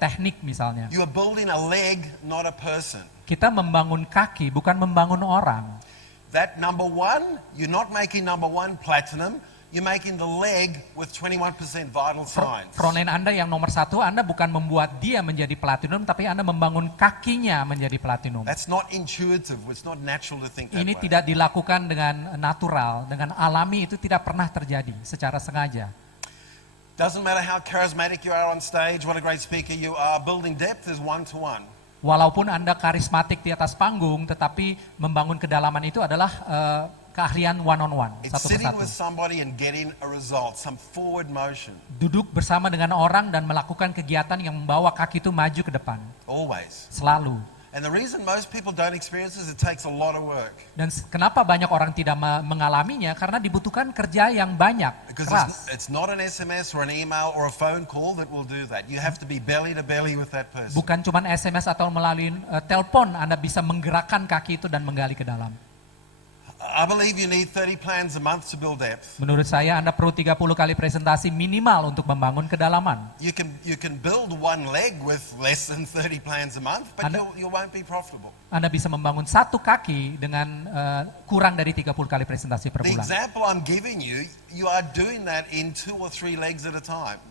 teknik misalnya. You are building a leg, not a person. Kita membangun kaki, bukan membangun orang. That number 1, you're not making number 1 platinum. You're making the leg with 21% vital signs. Frontline Anda yang nomor 1, Anda bukan membuat dia menjadi platinum, tapi Anda membangun kakinya menjadi platinum. That's not intuitive. It's not natural to think that Ini way. tidak dilakukan dengan natural, dengan alami, itu tidak pernah terjadi secara sengaja. Doesn't matter how charismatic you are on stage, what a great speaker you are, building depth is 1-to-1. Walaupun Anda karismatik di atas panggung, tetapi membangun kedalaman itu adalah keahlian one-on-one, It's satu sitting persatu. with somebody and getting a result, some forward motion. Duduk bersama dengan orang dan melakukan kegiatan yang membawa kaki itu maju ke depan. Always. Selalu. And the reason most people don't experience this, it takes a lot of work. Dan kenapa banyak orang tidak mengalaminya? Karena dibutuhkan kerja yang banyak, Because keras. it's not an SMS or an email or a phone call that will do that. You have to be belly to belly with that person. Bukan cuma SMS atau melalui telepon Anda bisa menggerakkan kaki itu dan menggali ke dalam. I believe you need 30 plans a month to build depth. Menurut saya Anda perlu 30 kali presentasi minimal untuk membangun kedalaman. You can build one leg with less than 30 plans a month, but you won't be profitable. Anda bisa membangun satu kaki dengan kurang dari 30 kali presentasi per The bulan. example I'm giving you, you are doing that in 2 or 3 legs at a time.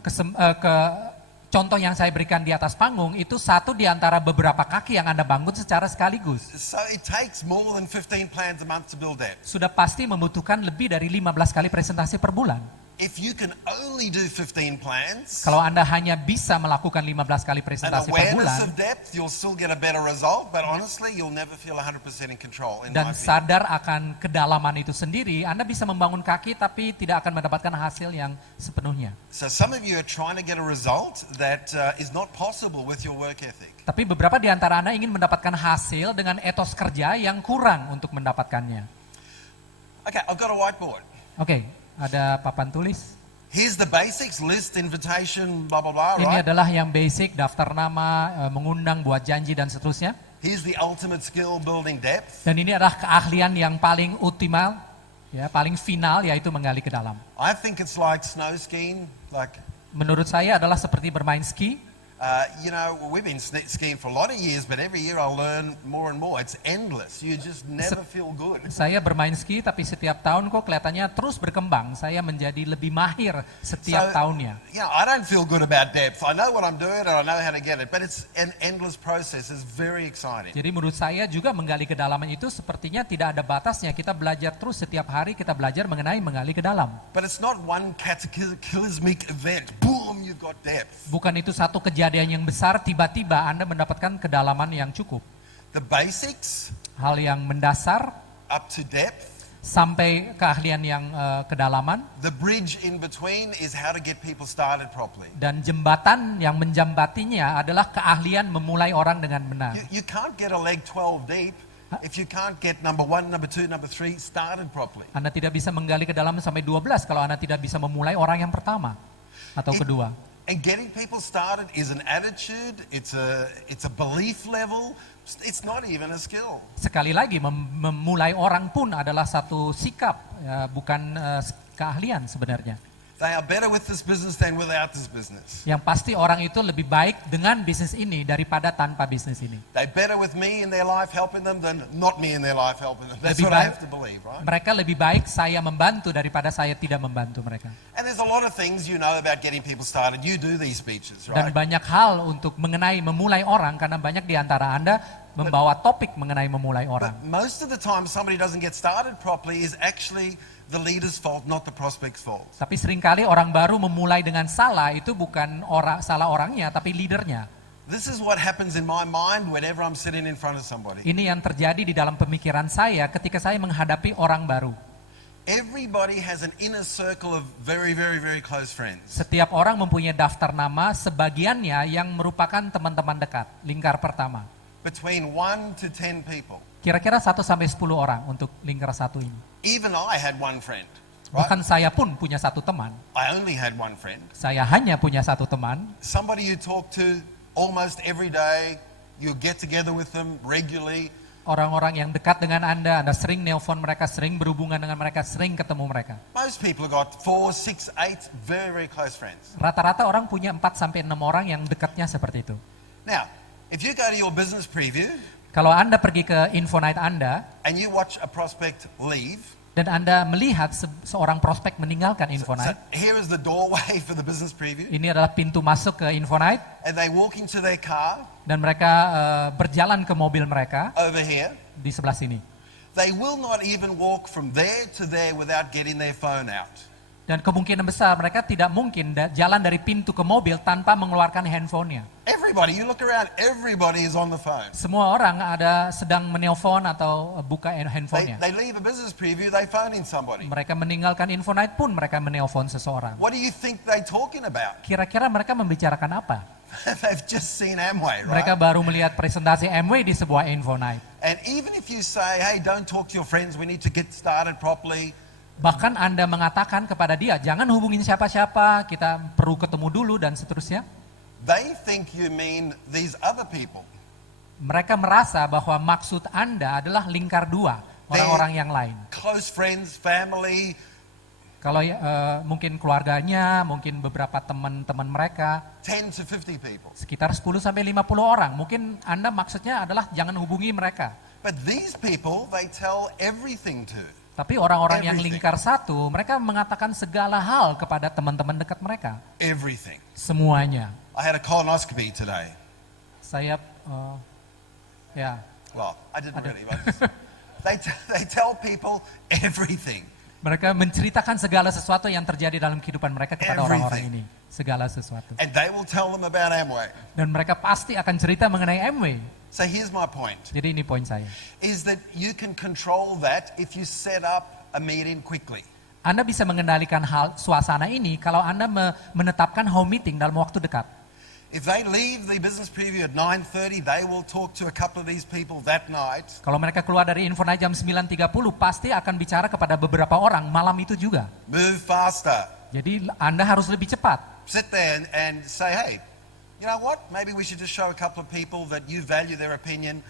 Contoh yang saya berikan di atas panggung itu satu di antara beberapa kaki yang Anda bangun secara sekaligus. So it takes more than 15 plans a month to build depth. Sudah pasti membutuhkan lebih dari 15 kali presentasi per bulan. If you can only do 15 plans, Kalau Anda hanya bisa melakukan 15 kali an presentasi per awareness bulan of depth, you'll still get a better result, but honestly, you'll never feel 100% in control. In my dan opinion. sadar akan kedalaman itu sendiri, Anda bisa membangun kaki tapi tidak akan mendapatkan hasil yang sepenuhnya. So some of you are trying to get a result that is not possible with your work ethic. Tapi beberapa di antara Anda ingin mendapatkan hasil dengan etos kerja yang kurang untuk mendapatkannya. Okay, I've got a whiteboard. Oke, ada papan tulis. Here's the basics, list, invitation, blah, blah, blah, Ini right? adalah yang basic, daftar nama, mengundang, buat janji, dan seterusnya. Here's the ultimate skill, building depth. Dan ini adalah keahlian yang paling optimal, ya, paling final, yaitu menggali ke dalam. I think it's like snow skiing, like Menurut saya adalah seperti bermain ski. You know, we've been skiing for a lot of years, but every year I learn more and more. It's endless. You just never feel good. Saya bermain ski, tapi setiap tahun kok kelihatannya terus berkembang. Saya menjadi lebih mahir setiap tahunnya. Yeah, I don't feel good about depth. I know what I'm doing and I know how to get it, but it's an endless process. It's very exciting. Jadi menurut saya juga menggali kedalaman itu sepertinya tidak ada batasnya. Kita belajar terus setiap hari, kita belajar mengenai menggali ke dalam. But it's not one cataclysmic event. Boom, you've got depth. Bukan itu satu kejadian yang besar, tiba-tiba Anda mendapatkan kedalaman yang cukup. The basics, hal yang mendasar, up to depth, sampai keahlian yang kedalaman. The bridge in between is how to get people started properly. Dan jembatan yang menjembatinya adalah keahlian memulai orang dengan benar. You can't get a leg 12 deep if you can't get number 1, number 2, number 3 started properly. Anda tidak bisa menggali ke dalam sampai 12 kalau Anda tidak bisa memulai orang yang pertama atau kedua. And getting people started is an attitude, it's a belief level, it's not even a skill. Sekali lagi, memulai orang pun adalah satu sikap, bukan keahlian sebenarnya. They are better with this business than without this business. Yang pasti orang itu lebih baik dengan bisnis ini daripada tanpa bisnis ini. They better with me in their life helping them than not me in their life helping them. That's what I have to believe, right? Mereka lebih baik saya membantu daripada saya tidak membantu mereka. And there's a lot of things you know about getting people started. You do these speeches, right? Dan banyak hal untuk mengenai memulai orang karena banyak di antara Anda membawa topik mengenai memulai orang. But most of the time somebody doesn't get started properly is actually the leader's fault, not the prospect's fault. Tapi seringkali orang baru memulai dengan salah, itu bukan salah orangnya, tapi leadernya. This is what happens in my mind whenever I'm sitting in front of somebody. Ini yang terjadi di dalam pemikiran saya ketika saya menghadapi orang baru. Everybody has an inner circle of very, very, very close friends. Setiap orang mempunyai daftar nama, sebagiannya yang merupakan teman-teman dekat, lingkar pertama. Between 1 to 10 people. Kira-kira 1 sampai 10 orang untuk lingkar satu ini. Even I had one friend. Right? Bahkan saya pun punya satu teman. I only had one friend. Saya hanya punya satu teman. Somebody you talk to almost every day, you get together with them regularly. Orang-orang yang dekat dengan Anda sering nelpon mereka, sering berhubungan dengan mereka, sering ketemu mereka. Most people got 4, 6, 8 very, very close friends. Rata-rata orang punya 4 sampai 6 orang yang dekatnya seperti itu. Now, if you go to your business preview, kalau Anda pergi ke info night Anda, and you watch a prospect leave, dan Anda melihat seorang prospek meninggalkan info night. So here is the doorway for the business preview. Ini adalah pintu masuk ke info night. And they walk into their car. Dan mereka berjalan ke mobil mereka. Over here. Di sebelah sini. They will not even walk from there to there without getting their phone out. Dan kemungkinan besar mereka tidak mungkin jalan dari pintu ke mobil tanpa mengeluarkan handphonenya. Everybody, you look around, everybody is on the phone. Semua orang sedang menelpon atau buka handphonenya. They leave a business preview, they phone in somebody. Mereka meninggalkan info night pun mereka menelpon seseorang. What do you think they talking about? Kira-kira mereka membicarakan apa? They've just seen Amway, right? Mereka baru melihat presentasi Amway di sebuah info night. And even if you say, hey, don't talk to your friends, we need to get started properly. Bahkan Anda mengatakan kepada dia, jangan hubungin siapa-siapa, kita perlu ketemu dulu dan seterusnya. They think you mean these other people. Mereka merasa bahwa maksud Anda adalah lingkar dua, orang-orang yang lain. Close friends, family. Kalau mungkin keluarganya, mungkin beberapa teman-teman mereka. 10 to 50 people. Sekitar 10 sampai 50 orang. Mungkin Anda maksudnya adalah jangan hubungi mereka. But these people, they tell everything to. Tapi orang-orang yang lingkar satu, mereka mengatakan segala hal kepada teman-teman dekat mereka. Everything. Semuanya. I had a colonoscopy today. Saya, ya. Well, I didn't really. They tell people everything. Mereka menceritakan segala sesuatu yang terjadi dalam kehidupan mereka kepada orang-orang ini. Segala sesuatu. And they will tell them about Amway. Dan mereka pasti akan cerita mengenai Amway. So here's my point. Jadi ini poin saya. Is that you can control that if you set up a meeting quickly. Anda bisa mengendalikan suasana ini kalau Anda menetapkan home meeting dalam waktu dekat. If they leave the business preview at 9:30, they will talk to a couple of these people that night. Kalau mereka keluar dari info night jam 9.30, pasti akan bicara kepada beberapa orang malam itu juga. Move faster. Jadi Anda harus lebih cepat. Sit there and say, hey, you know what? Maybe we should just show a couple of people that you value their opinion.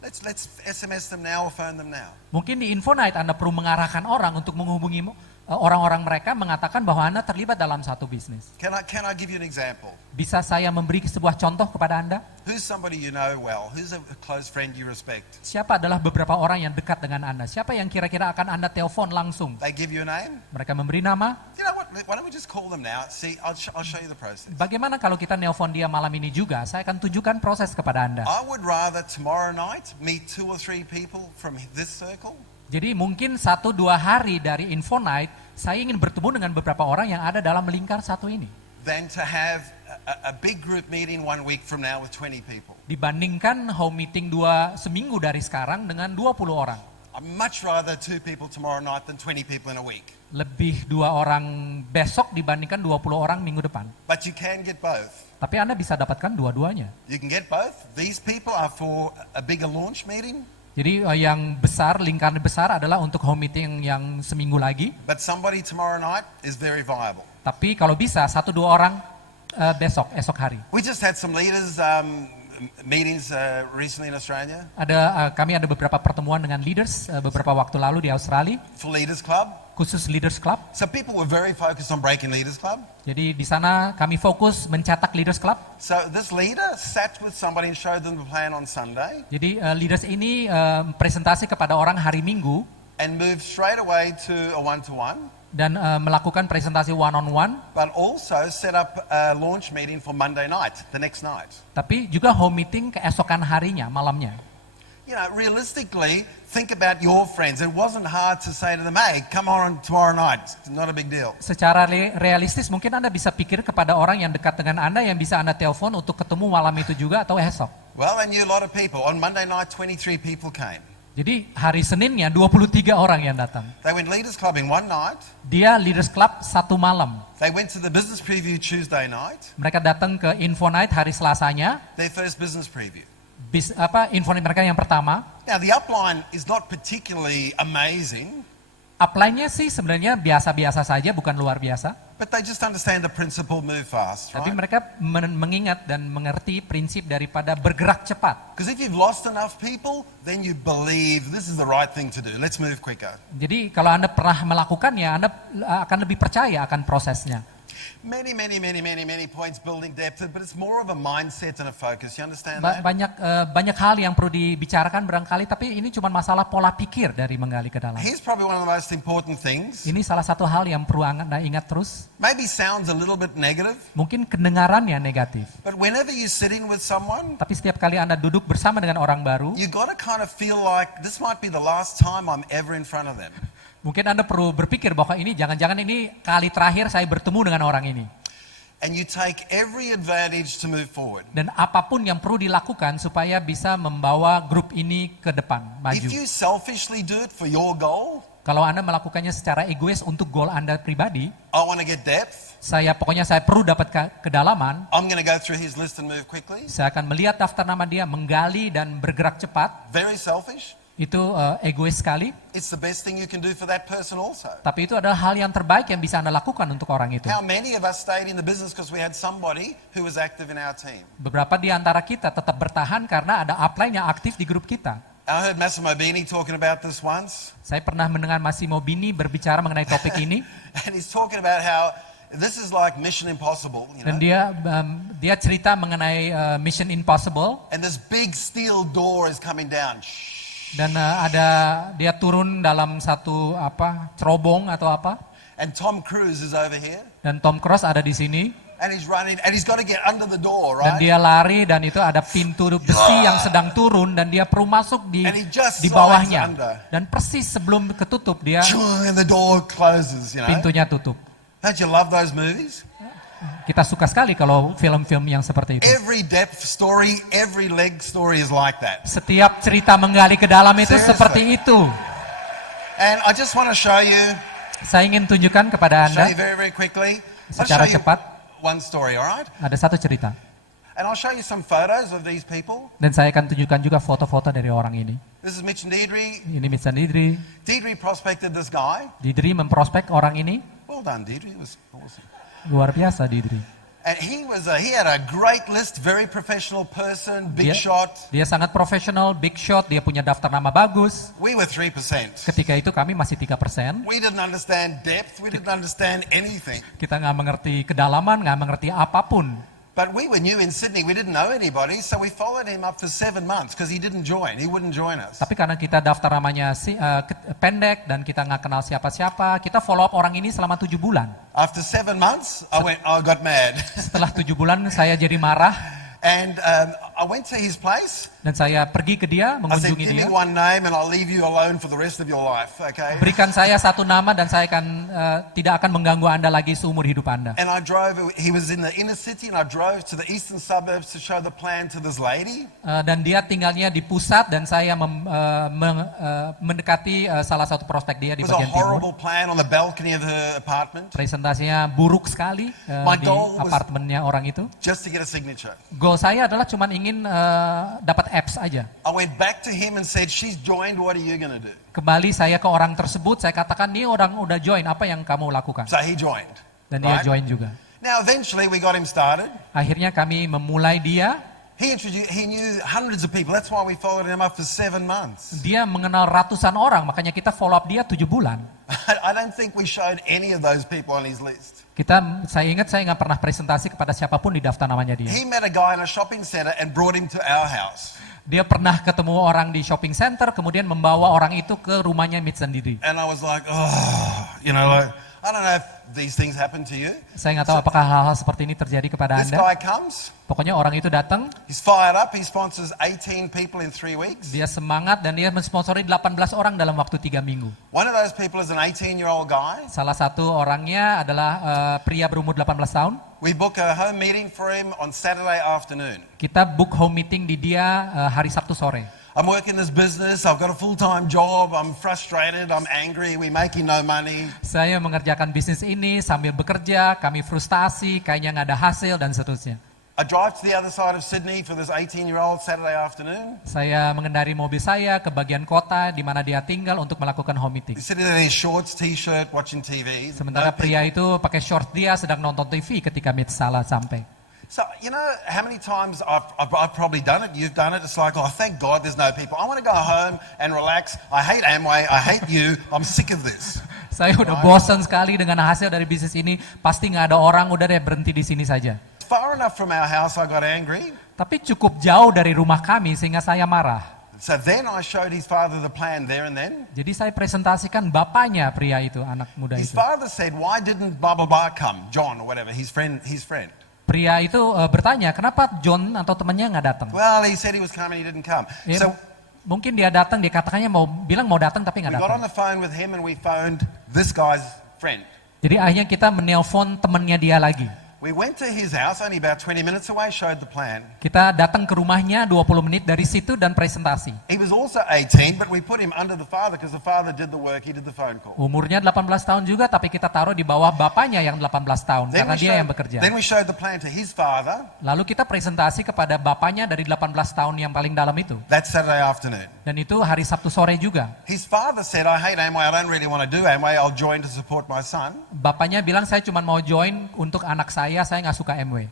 Let's SMS them now or phone them now. Mungkin di info night Anda perlu mengarahkan orang untuk menghubungi orang-orang mereka mengatakan bahwa Anda terlibat dalam satu bisnis. Can I give you an example? Bisa saya memberi sebuah contoh kepada Anda? Who's somebody you know well? Who's a close friend you respect? Siapa adalah beberapa orang yang dekat dengan Anda? Siapa yang kira-kira akan Anda telepon langsung? They give you a name? Mereka memberi nama. You know what? Why don't we just call them now? See, I'll show you the process. Bagaimana kalau kita nelpon dia malam ini juga? Saya akan tunjukkan proses kepada Anda. I would rather tomorrow night meet 2 or 3 people from this circle. Jadi mungkin 1-2 hari dari Info Night, saya ingin bertemu dengan beberapa orang yang ada dalam lingkar satu ini. Than to have a big group meeting 1 week from now with 20 people. Dibandingkan home meeting seminggu dari sekarang dengan 20 orang. I'd much rather 2 people tomorrow night than 20 people in a week. Lebih 2 orang besok dibandingkan 20 orang minggu depan. But you can get both. Tapi Anda bisa dapatkan dua-duanya. You can get both. These people are for a bigger launch meeting. Jadi yang besar, lingkaran besar adalah untuk home meeting yang seminggu lagi. But somebody tomorrow night is very viable. Tapi kalau bisa 1-2 orang esok hari. We just had some leaders meetings recently in Australia. Kami ada beberapa pertemuan dengan leaders beberapa waktu lalu di Australia. For Leaders Club. Khusus Leaders Club. So people were very focused on breaking Leaders Club. Jadi di sana kami fokus mencetak Leaders Club. So this leader sat with somebody and showed them the plan on Sunday. Jadi leaders ini presentasi kepada orang hari Minggu. And moved straight away to a one-to-one. Dan melakukan presentasi one-on-one. But also set up a launch meeting for Monday night, the next night. Tapi juga home meeting keesokan harinya, malamnya. You know, realistically, think about your friends. It wasn't hard to say to them, hey, come on tomorrow night. It's not a big deal. Secara realistis mungkin Anda bisa pikir kepada orang yang dekat dengan Anda yang bisa Anda telepon untuk ketemu malam itu juga atau esok. Well, I knew a lot of people. On Monday night, 23 people came. Jadi hari Seninnya 23 orang yang datang. They went Leaders Club in one night. Dia Leaders Club satu malam. They went to the business preview Tuesday night. Mereka datang ke Info Night hari Selasanya. Their first business preview. Info Night mereka yang pertama. Now the upline is not particularly amazing. Upline-nya sih sebenarnya biasa-biasa saja, bukan luar biasa. But they just understand the principle, move fast, right? Tapi mereka mengingat dan mengerti prinsip daripada bergerak cepat. Because if you've lost enough people, then you believe this is the right thing to do. Let's move quicker. Jadi kalau Anda pernah melakukannya, Anda akan lebih percaya akan prosesnya. Many points building depth, but it's more of a mindset and a focus. You understand that? Banyak hal yang perlu dibicarakan barangkali, tapi ini cuma masalah pola pikir dari menggali ke dalam. Here's probably one of the most important things. Ini salah satu hal yang perlu Anda ingat terus. Maybe sounds a little bit negative. Mungkin kedengarannya negatif. But whenever you're sitting with someone, tapi setiap kali Anda duduk bersama dengan orang baru, you gotta kind of feel like this might be the last time I'm ever in front of them. Mungkin Anda perlu berpikir bahwa ini jangan-jangan ini kali terakhir saya bertemu dengan orang ini. And you take every advantage to move forward. Dan apapun yang perlu dilakukan supaya bisa membawa grup ini ke depan, maju. If you selfishly do it for your goal, kalau Anda melakukannya secara egois untuk goal Anda pribadi, I want to get depth. Saya perlu dapat kedalaman. I'm going to go through his list and move quickly. Saya akan melihat daftar nama dia, menggali dan bergerak cepat. Very selfish. Itu egois sekali. It's the best thing you can do for that person also. Tapi itu adalah hal yang terbaik yang bisa Anda lakukan untuk orang itu. How many of us stayed in the business because we had somebody who was active in our team? Beberapa di antara kita tetap bertahan karena ada upline yang aktif di grup kita. I heard Massimo Bini talking about this once. Saya pernah mendengar Massimo Bini berbicara mengenai topik ini. And he's talking about how this is like Mission Impossible, you know? Dan dia cerita mengenai Mission Impossible. And this big steel door is coming down. Dan dia turun dalam satu cerobong atau apa. And Tom Cruise is over here. Dan Tom Cruise ada di sini. And he's running and he's got to get under the door, right? Dan dia lari dan itu ada pintu besi yang sedang turun dan dia perlu masuk di bawahnya. Dan persis sebelum ketutup dia and the door closes, you know? Pintunya tutup. Don't you love those movies? Kita suka sekali kalau film-film yang seperti itu. Every depth story, every leg story is like that. Setiap cerita menggali ke dalam itu seperti itu. And I just want to show you. Saya ingin tunjukkan kepada Anda. Show you very quickly. Secara cepat. One story, alright? Ada satu cerita. And I'll show you some photos of these people. Dan saya akan tunjukkan juga foto-foto dari orang ini. This is Mitch and Deidre. Ini Mitch dan Deidre. Deidre prospected this guy. Deidre memprospek orang ini. Well done, Deidre. It was awesome. Luar biasa, Deidre. And he had a great list, very professional person, big shot. Dia sangat profesional, big shot, dia punya daftar nama bagus. We were 3%. Ketika itu kami masih 3%. We didn't understand depth, we didn't understand anything. Kita nggak mengerti kedalaman, nggak mengerti apapun. But we were new in Sydney, we didn't know anybody, so we followed him up for 7 months because he wouldn't join us. Tapi karena kita daftar namanya pendek dan kita nggak kenal siapa-siapa, kita follow up orang ini selama 7 bulan. After 7 months, I got mad. Setelah 7 bulan saya jadi marah. And I went to his place. Dan saya pergi ke dia, I said, mengunjungi give me dia. one name and I'll leave you alone for the rest of your life, okay? Berikan saya satu nama dan saya akan tidak akan mengganggu Anda lagi seumur hidup Anda. And I drove, he was in the inner city and I drove to the eastern suburbs to show the plan to this lady. Dan dia tinggalnya di pusat dan saya mendekati salah satu prospek dia di It was a bagian timur. horrible plan on the balcony of her apartment. Presentasinya buruk sekali di apartemennya orang itu. Just to get a signature. Goal saya adalah cuma ingin dapat apps aja. I went back to him and said, she's joined, what are you going to do? Kembali saya ke orang tersebut, saya katakan, ini orang udah join, apa yang kamu lakukan? So he joined. Dan dia join juga. Now eventually we got him started. Akhirnya kami memulai dia. He knew hundreds of people, that's why we followed him up for 7 months. Dia mengenal ratusan orang, makanya kita follow up dia 7 bulan. I don't think we showed any of those people on his list. Saya ingat saya nggak pernah presentasi kepada siapapun di daftar namanya dia. He met a guy in a shopping center and brought him to our house. Dia pernah ketemu orang di shopping center, kemudian membawa orang itu ke rumahnya sendiri. And I was like, like, I don't know if these things happen to you. Saya nggak tahu apakah hal-hal seperti ini terjadi kepada This Anda. guy comes. Pokoknya orang itu datang. He's fired up. He sponsors 18 people in 3 weeks. Dia semangat dan dia mensponsori 18 orang dalam waktu 3 minggu. One of those people is an 18-year-old guy. Salah satu orangnya adalah pria berumur 18 tahun. We book a home meeting for him on Saturday afternoon. Kita book home meeting di dia hari Sabtu sore. I'm working this business, I've got a full-time job, I'm frustrated, I'm angry, we're making no money. Saya mengerjakan bisnis ini sambil bekerja, kami frustasi, kayaknya nggak ada hasil dan seterusnya. I drive to the other side of Sydney for this 18-year-old Saturday afternoon. Saya mengendari mobil saya ke bagian kota di mana dia tinggal untuk melakukan home meeting. He's sitting there in his shorts, t-shirt, watching TV. Sementara pria itu pakai short dia sedang nonton TV ketika Salah sampai. So, you know how many times I've probably done it, you've done it, it's like, oh, thank God there's no people. I want to go home and relax. I hate Amway, I hate you, I'm sick of this. Saya udah bosan sekali dengan hasil dari bisnis ini, pasti nggak ada orang, udah deh berhenti di sini saja. Far enough from our house, I got angry. Tapi cukup jauh dari rumah kami sehingga saya marah. So then I showed his father the plan there and then. Jadi saya presentasikan bapaknya pria itu, anak muda His itu. father said, why didn't blah blah blah come, John or whatever, his friend. Pria itu bertanya, kenapa John atau temannya nggak datang? Well, he said he was coming, he didn't come. So mungkin dia datang, dia katanya bilang mau datang tapi nggak we got datang. on the phone with him and we phoned this guy's friend. Jadi akhirnya kita menelpon temannya dia lagi. We went to his house, only about 20 minutes away, showed the plan. Kita datang ke rumahnya 20 menit dari situ dan presentasi. He was also 18, but we put him under the father because the father did the work, he did the phone call. Umurnya 18 tahun juga, tapi kita taruh di bawah bapaknya yang 18 tahun, karena dia yang bekerja. Then we showed the plan to his father. Lalu kita presentasi kepada bapaknya dari 18 tahun yang paling dalam itu. That Saturday afternoon. Dan itu hari Sabtu sore juga. His father said, I hate Amway, I don't really want to do Amway, I'll join to support my son. Bapaknya bilang, saya cuma mau join untuk anak saya nggak suka Amway.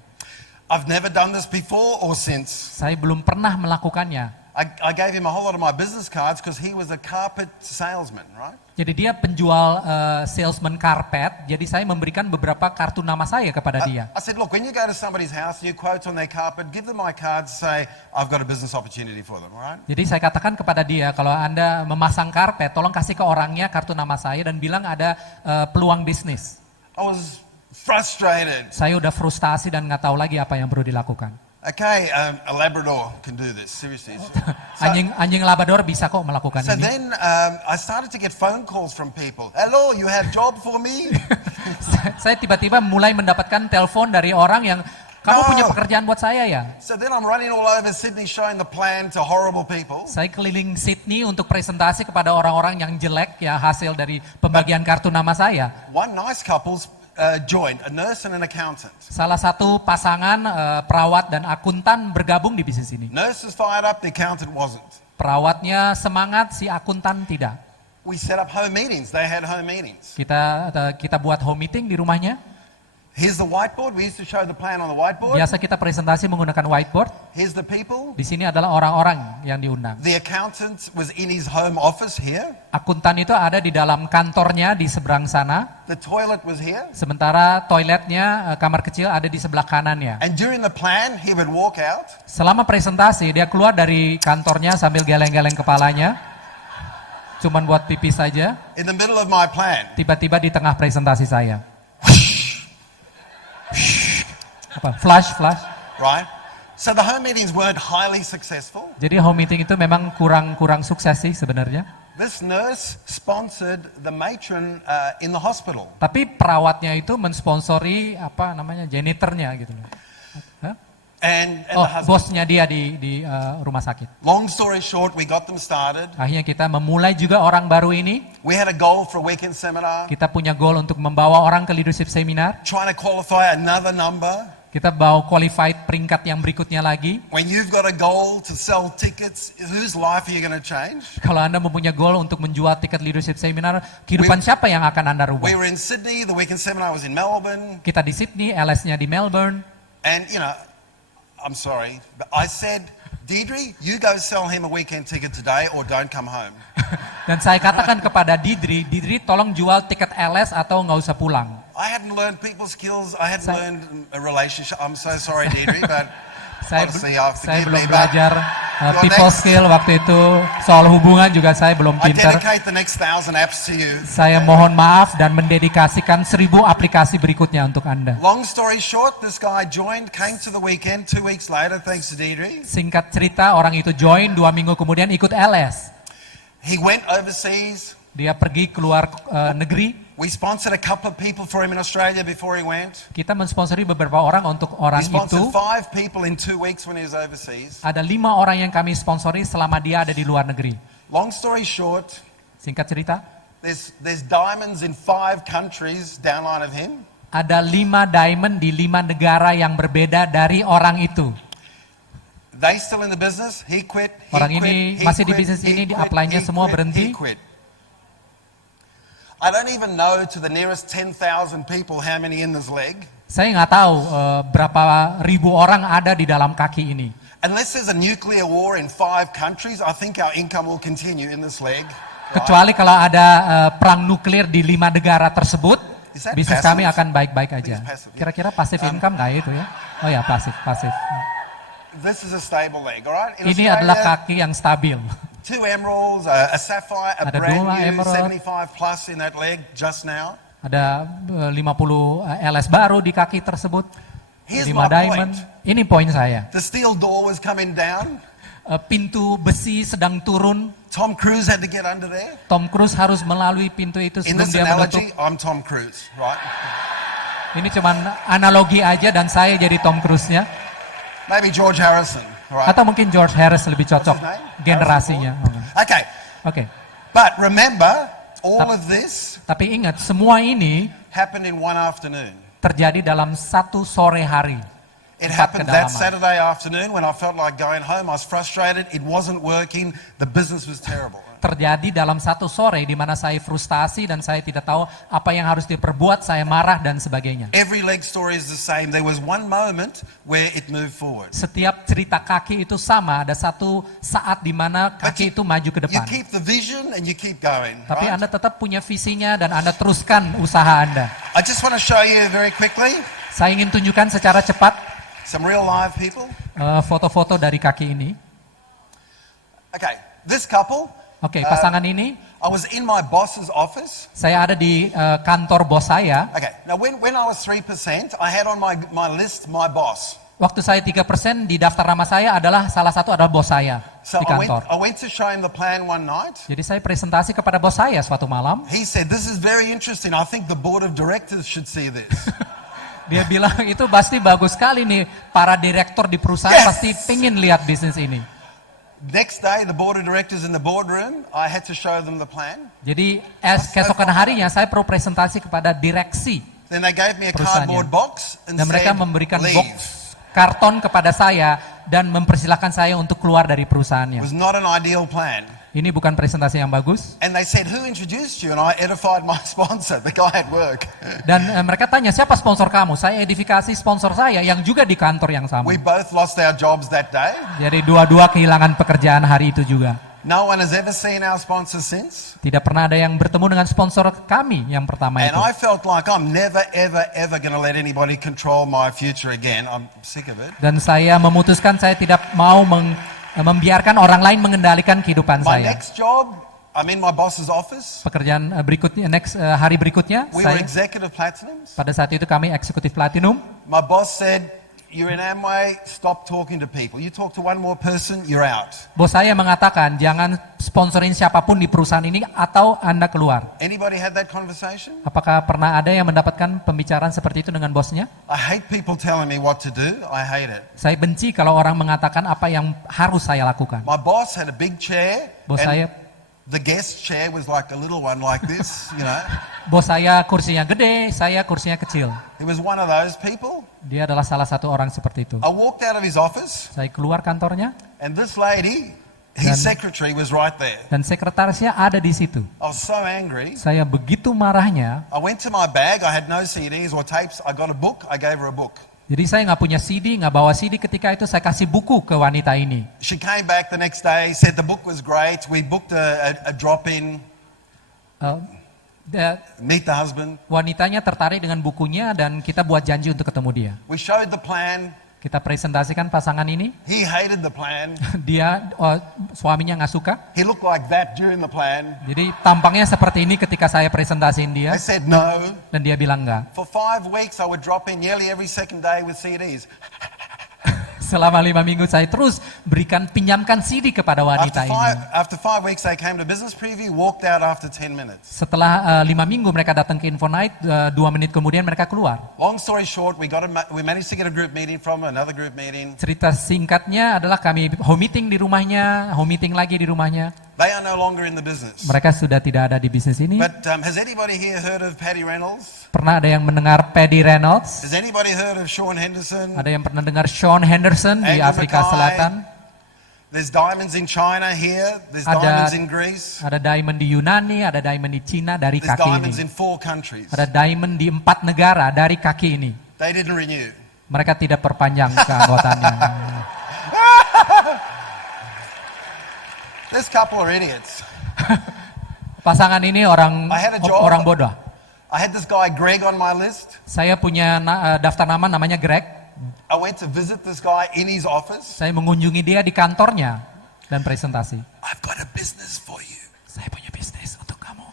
I've never done this before or since. Saya belum pernah melakukannya. I gave him a whole lot of my business cards because he was a carpet salesman, right? Jadi dia penjual salesman karpet, jadi saya memberikan beberapa kartu nama saya kepada dia. I said, look, when you go to somebody's house, you quote on their carpet, give them my cards, say, I've got a business opportunity for them, right? Jadi saya katakan kepada dia, kalau Anda memasang karpet, tolong kasih ke orangnya kartu nama saya dan bilang ada peluang bisnis. I was frustrated. Saya udah frustasi dan nggak tahu lagi apa yang perlu dilakukan. Okay, a Labrador can do this, seriously. Anjing Labrador bisa kok melakukan So ini. then I started to get phone calls from people. Hello, you have job for me? Saya tiba-tiba mulai mendapatkan telepon dari orang yang, kamu punya pekerjaan buat saya ya? So then I'm running all over Sydney showing the plan to horrible people. Saya keliling Sydney untuk presentasi kepada orang-orang yang jelek ya, hasil dari pembagian kartu nama saya. One nice couple's joined, a nurse and an accountant. Salah satu pasangan perawat dan akuntan bergabung di bisnis ini. Nurse was fired up, the accountant wasn't. Perawatnya semangat, si akuntan tidak. We set up home meetings. They had home meetings. Kita buat home meeting di rumahnya. Here's the whiteboard. We used to show the plan on the whiteboard. Biasa kita presentasi menggunakan whiteboard. Here's the people. Di sini adalah orang-orang yang diundang. The accountant was in his home office here. Akuntan itu ada di dalam kantornya di seberang sana. The toilet was here. Sementara toiletnya, kamar kecil ada di sebelah kanannya. And during the plan, he would walk out. Selama presentasi, dia keluar dari kantornya sambil geleng-geleng kepalanya. Cuman buat pipis saja. In the middle of my plan. Tiba-tiba di tengah presentasi saya. Apa? Flash. Right? So the home meetings weren't highly successful. Jadi home meeting itu memang kurang sukses sih sebenarnya. This nurse sponsored the matron in the hospital. Tapi perawatnya itu mensponsori janitornya gitu loh. Huh? And Oh, the husband. bosnya dia di rumah sakit. Long story short, we got them started. Akhirnya kita memulai juga orang baru ini. We had a goal for a weekend seminar. Kita punya goal untuk membawa orang ke leadership seminar. Trying to qualify another number. Kita bawa qualified peringkat yang berikutnya lagi. When you've got a goal to sell tickets, whose life are you going to change? Kalau Anda mempunyai goal untuk menjual tiket leadership seminar, kehidupan siapa yang akan Anda rubah? We were in Sydney, the weekend seminar was in Melbourne. Kita di Sydney, LS-nya di Melbourne. And, I'm sorry, but I said, Deidre, you go sell him a weekend ticket today or don't come home. Dan saya katakan kepada Deidre, tolong jual tiket LS atau nggak usah pulang. I hadn't learned people skills. I hadn't learned a relationship. I'm so sorry, Deidre, but Saya forgive belum me, belajar your people next- skill waktu itu, soal hubungan juga saya belum I pintar. dedicate the next 1,000 apps to you. Saya mohon maaf dan mendedikasikan 1000 aplikasi berikutnya untuk Anda. Long story short, this guy joined, came to the weekend 2 weeks later, thanks to Deidre. Singkat cerita, orang itu join, 2 minggu kemudian ikut LS. He went overseas. Dia pergi keluar negeri. We sponsored a couple of people for him in Australia before he went. Kita mensponsori beberapa orang untuk orang We sponsored itu. 5 people in 2 weeks when he was overseas. Ada 5 orang yang kami sponsori selama dia ada di luar negeri. Long story short, Singkat cerita, there's diamonds in 5 countries downline of him. ada 5 diamond di 5 negara yang berbeda dari orang itu. They still in the business. He quit. He Orang quit, ini he masih di quit, bisnis he ini, di quit, apply-nya he semua quit, berhenti. he quit. I don't even know to the nearest 10,000 people how many in this leg. Saya nggak tahu berapa ribu orang ada di dalam kaki ini. Unless there's a nuclear war in 5 countries, I think our income will continue in this leg. Right? Kecuali kalau ada perang nuklir di 5 negara tersebut, Is that bisnis passive? kami akan baik-baik aja. It's passive. Kira-kira passive income nggak itu ya? Oh ya, pasif. This is a stable leg, all right? In Ini Australia, adalah kaki yang stabil. 2 emeralds, a sapphire, a Ada brand 2 new emerald. 75 plus in that leg just now. Ada 50 LS baru di kaki tersebut. Here's 5 my diamond. point. Ini poin saya. The steel door was coming down. Pintu besi sedang turun. Tom Cruise had to get under there. Tom Cruise harus melalui pintu itu In sebelum this dia menutup. analogy, I'm Tom Cruise, right? Ini cuman analogi aja dan saya jadi Tom Cruise-nya. Maybe George Harrison, right? Atau mungkin George Harris lebih cocok What's his name? generasinya. Okay, Oke. but remember, all of this Tapi ingat, semua ini happened in one afternoon. terjadi dalam satu sore hari. It 4 happened that kedalaman. Saturday afternoon when I felt like going home. I was frustrated. It wasn't working. The business was terrible. Terjadi dalam satu sore di mana saya frustasi dan saya tidak tahu apa yang harus diperbuat, saya marah dan sebagainya. Every leg story is the same. There was one moment where it moved forward. Setiap cerita kaki itu sama, ada satu saat di mana kaki itu maju ke You depan. keep the vision and you keep going. Tapi Right? Anda tetap punya visinya dan Anda teruskan usaha Anda. I just want to show you very quickly Saya ingin tunjukkan secara cepat some real live people. foto-foto dari kaki ini. Okay, this couple. Oke, pasangan ini, I was in my boss's office. saya ada di kantor bos saya. Okay, now when I was 3%, I had on my list my boss. Waktu saya 3% di daftar nama saya adalah salah satu adalah bos saya So di kantor. I went to show him the plan one night. Jadi saya presentasi kepada bos saya suatu malam. He said, "This is very interesting. I think the board of directors should see this." Dia bilang itu pasti bagus sekali nih, para direktur di perusahaan Yes. pasti pengen lihat bisnis ini. Next day, the board of directors in the boardroom, I had to show them the plan. Jadi keesokan harinya saya perlu presentasi kepada direksi Then they gave me a Perusahaannya. cardboard box and dan mereka said, memberikan "Leave." box karton kepada saya dan mempersilahkan saya untuk keluar dari It perusahaannya. was not an ideal plan. Ini bukan presentasi yang bagus. And they said, who introduced you? And I edified my sponsor, the guy at work. Dan mereka tanya, siapa sponsor kamu? Saya edifikasi sponsor saya yang juga di kantor yang sama. We both lost our jobs that day. Jadi dua-dua kehilangan pekerjaan hari itu juga. No one has ever seen our sponsor since. Tidak pernah ada yang bertemu dengan sponsor kami yang pertama And itu. I felt like I'm never, ever going to let anybody control my future again. I'm sick of it. Dan saya memutuskan saya tidak mau membiarkan orang lain mengendalikan kehidupan My saya. next job, I'm in my boss's office. Pekerjaan berikutnya, hari berikutnya, We were saya executive platinums. pada saat itu kami eksekutif platinum. My boss said, you're in Amway, stop talking to people. You talk to one more person, you're out. Bos saya mengatakan, jangan sponsorin siapapun di perusahaan ini atau Anda keluar. Anybody had that conversation? Apakah pernah ada yang mendapatkan pembicaraan seperti itu dengan bosnya? I hate people telling me what to do. I hate it. Saya benci kalau orang mengatakan apa yang harus saya lakukan. My boss had a big chair. Bos and saya the guest chair was like a little one like this, you know. Bos saya kursinya gede, saya kursinya kecil. He was one of those people. Dia adalah salah satu orang seperti itu. I walked out of his office Saya keluar kantornya and this lady, his secretary was right there. dan sekretarisnya ada di situ. I was so angry. Saya begitu marahnya, I went to my bag. I had no CDs or tapes. I got a book. I gave her a book. jadi saya nggak punya CD, nggak bawa CD ketika itu. Saya kasih buku ke wanita ini. She came back the next day, said the book was great. We booked a drop-in, meet the husband. Wanitanya tertarik dengan bukunya dan kita buat janji untuk ketemu dia. We showed the plan. Kita presentasikan pasangan ini. He hated the plan. Dia suaminya nggak suka. He looked like that during the plan. Jadi tampangnya seperti ini ketika saya presentasiin dia I said no. dan dia bilang enggak. For 5 weeks, I would drop in nearly every second day with CDs. Selama 5 minggu saya terus pinjamkan CD kepada wanita ini. After 5 weeks, they came to business preview, walked out after 10 minutes. Setelah 5 minggu mereka datang ke Info Night, 2 menit kemudian mereka keluar. Long story short, we managed to get a group meeting from another group meeting. Cerita singkatnya adalah kami home meeting di rumahnya, home meeting lagi di rumahnya. They are no longer in the business. Mereka sudah tidak ada di bisnis ini. But has anybody here heard of Paddy Reynolds? Pernah ada yang mendengar Paddy Reynolds? Has anybody heard of Sean Henderson? Ada yang pernah dengar Sean Henderson di Andrew Afrika Mackay. Selatan? There's diamonds in China here. There's diamonds in Greece. Ada diamond di Yunani, ada diamond di Cina dari There's kaki diamonds ini. in 4 countries. Ada diamond di 4 negara dari kaki ini. They didn't renew. Mereka tidak perpanjang keanggotaannya. This couple are idiots. Pasangan ini orang bodoh. I had this guy Greg on my list. Saya punya daftar nama namanya Greg. I went to visit this guy in his office. Saya mengunjungi dia di kantornya dan presentasi. I've got a business for you. Saya punya bisnis untuk kamu.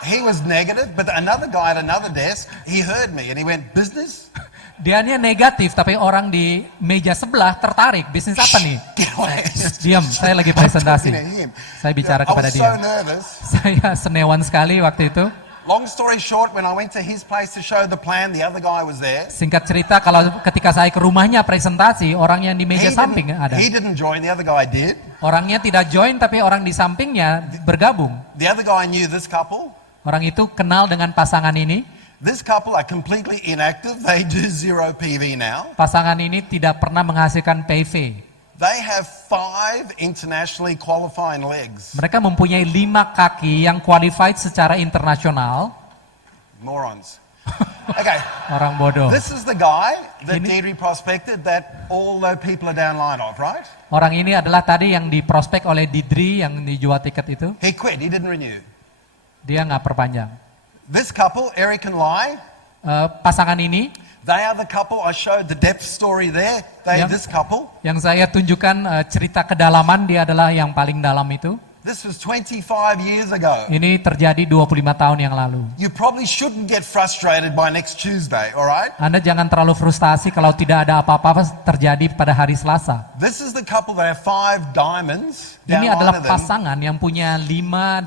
He was negative, but another guy at another desk, he heard me and he went, business? Dianya negatif, tapi orang di meja sebelah tertarik. Bisnis apa nih? Diam, saya lagi presentasi. Saya bicara kepada dia. Saya senewan sekali waktu itu. Long story short, when I went to his place to show the plan, the other guy was there. Singkat cerita, kalau ketika saya ke rumahnya presentasi, orang yang di meja samping ada. He didn't join, the other guy did. Orangnya tidak join, tapi orang di sampingnya bergabung. The other guy knew this couple. Orang itu kenal dengan pasangan ini. This couple are completely inactive. They do 0 PV now. Pasangan ini tidak pernah menghasilkan PV. They have 5 internationally qualifying legs. Mereka mempunyai 5 kaki yang qualified secara internasional. Morons. Okay. Orang bodoh. This is the guy that Deirdre prospected that all the people are down line of, right? Orang ini adalah tadi yang diprospek oleh Deirdre yang dijual tiket itu. He quit. He didn't renew. Dia nggak perpanjang. This couple, Eric and Lai, pasangan ini, they are the couple. I showed the depth story there. This couple. Yang saya tunjukkan cerita kedalaman, dia adalah yang paling dalam itu. This was 25 years ago. Ini terjadi 25 tahun yang lalu. You probably shouldn't get frustrated by next Tuesday, all right? Anda jangan terlalu frustasi kalau tidak ada apa-apa terjadi pada hari Selasa. This is the couple that have 5 diamonds. Ini adalah pasangan yang punya 5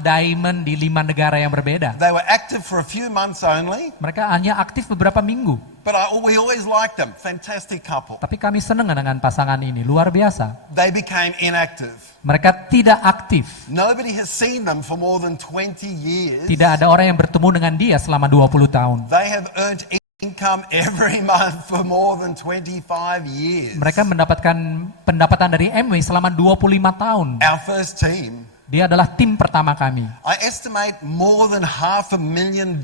diamond di 5 negara yang berbeda. They were active for a few months only. Mereka hanya aktif beberapa minggu. But we always liked them. Fantastic couple. Tapi kami senang dengan pasangan ini, luar biasa. They became inactive. Mereka tidak aktif. Nobody has seen them for more than 20 years. Tidak ada orang yang bertemu dengan dia selama 20 tahun. They have earned income every month for more than 25 years. Mereka mendapatkan pendapatan dari Amway selama 25 tahun. Our first team. Dia adalah tim pertama kami. I estimate more than $500,000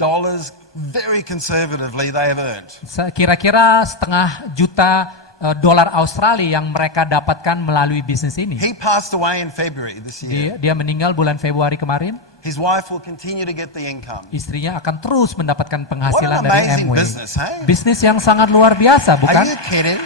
very conservatively they have earned. Kira-kira $500,000 dolar Australia yang mereka dapatkan melalui bisnis ini. He passed away in February this year. Dia meninggal bulan Februari kemarin. His wife will continue to get the income. Istrinya akan terus mendapatkan What penghasilan an dari amazing Amway. business, hey? Bisnis yang sangat luar biasa, Are bukan? you kidding?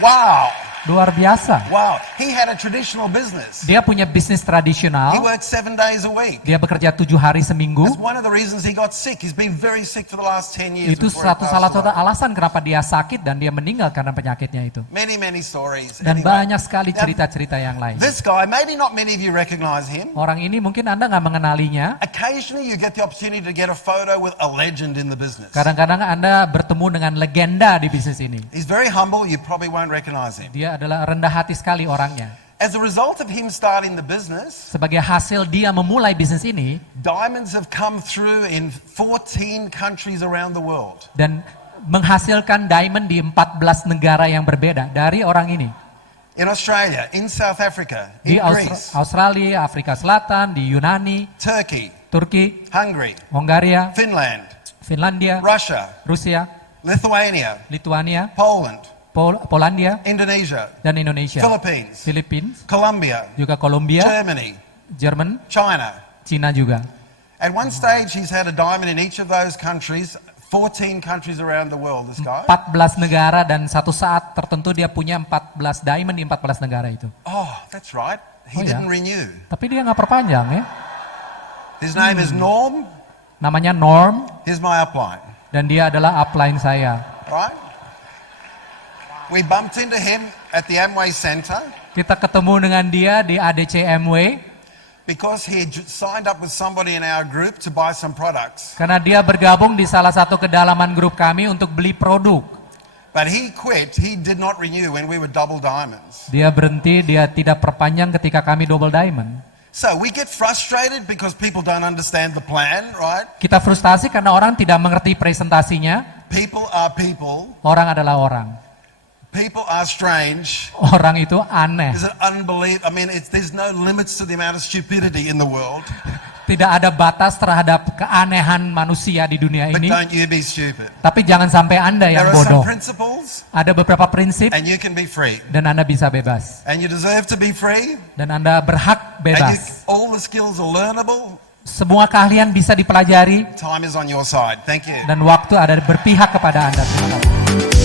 Wow. Luar biasa. Wow. He had a traditional business. Dia punya bisnis He tradisional. worked 7 days a week. Dia bekerja 7 hari seminggu. That's one of the reasons he got sick. He's been very sick for the last 10 years. Itu before he salah passed satu away. alasan kenapa dia sakit dan dia meninggal karena penyakitnya itu. Many stories. Dan Anyway, banyak sekali cerita-cerita yang lain. this guy, maybe not many of you recognize him. Orang ini mungkin Anda nggak mengenalinya. Occasionally you get the opportunity to get a photo with a legend in the business. Kadang-kadang Anda bertemu dengan legenda di bisnis ini. He's very humble. You probably won't recognize him. Dia adalah rendah hati sekali orangnya. As a result of him starting the business, Sebagai hasil dia memulai bisnis ini, diamonds have come through in 14 countries around the world. dan menghasilkan diamond di 14 negara yang berbeda dari orang ini. In Australia, in South Africa, Di in Greece, Australia, Afrika Selatan, di Yunani, Turkey, Turki, Hungary, Hongaria, Finland, Finlandia, Russia, Rusia, Lithuania, Lituania, Poland, Polandia, Indonesia, dan Indonesia. Philippines, Philippines, Colombia, juga Kolombia, Germany, Jerman, China. Cina juga. At one stage, he's had a diamond in each of those countries, 14 countries around the world, this guy. 14 negara dan satu saat tertentu dia punya 14 diamond di 14 negara itu. Oh, that's right. He Oh, yeah. didn't renew. Tapi dia nggak perpanjang ya. His name is Norm. Namanya Norm Here's my upline, dan dia adalah upline saya. right? We bumped into him at the Amway Center Kita ketemu dengan dia di ADC Amway because he signed up with somebody in our group to buy some products. karena dia bergabung di salah satu kedalaman grup kami untuk beli produk. But he quit. He did not renew when we were double diamonds. Dia berhenti, dia tidak perpanjang ketika kami double diamond. So we get frustrated because people don't understand the plan, right? Kita frustasi karena orang tidak mengerti presentasinya. People are people. Orang adalah orang. People are strange. Orang itu aneh. There's an unbelievable, I mean, there's no limits to the amount of stupidity in the world. Tidak ada batas terhadap keanehan manusia di dunia But ini. don't you be stupid. Tapi jangan sampai Anda There yang are bodoh. some principles Ada beberapa prinsip and you can be free. dan Anda bisa bebas. And you deserve to be free. Dan Anda berhak And bebas. all the skills are learnable. Semua keahlian bisa dipelajari Time is on your side. Thank you. dan waktu ada berpihak kepada Anda. Terima kasih.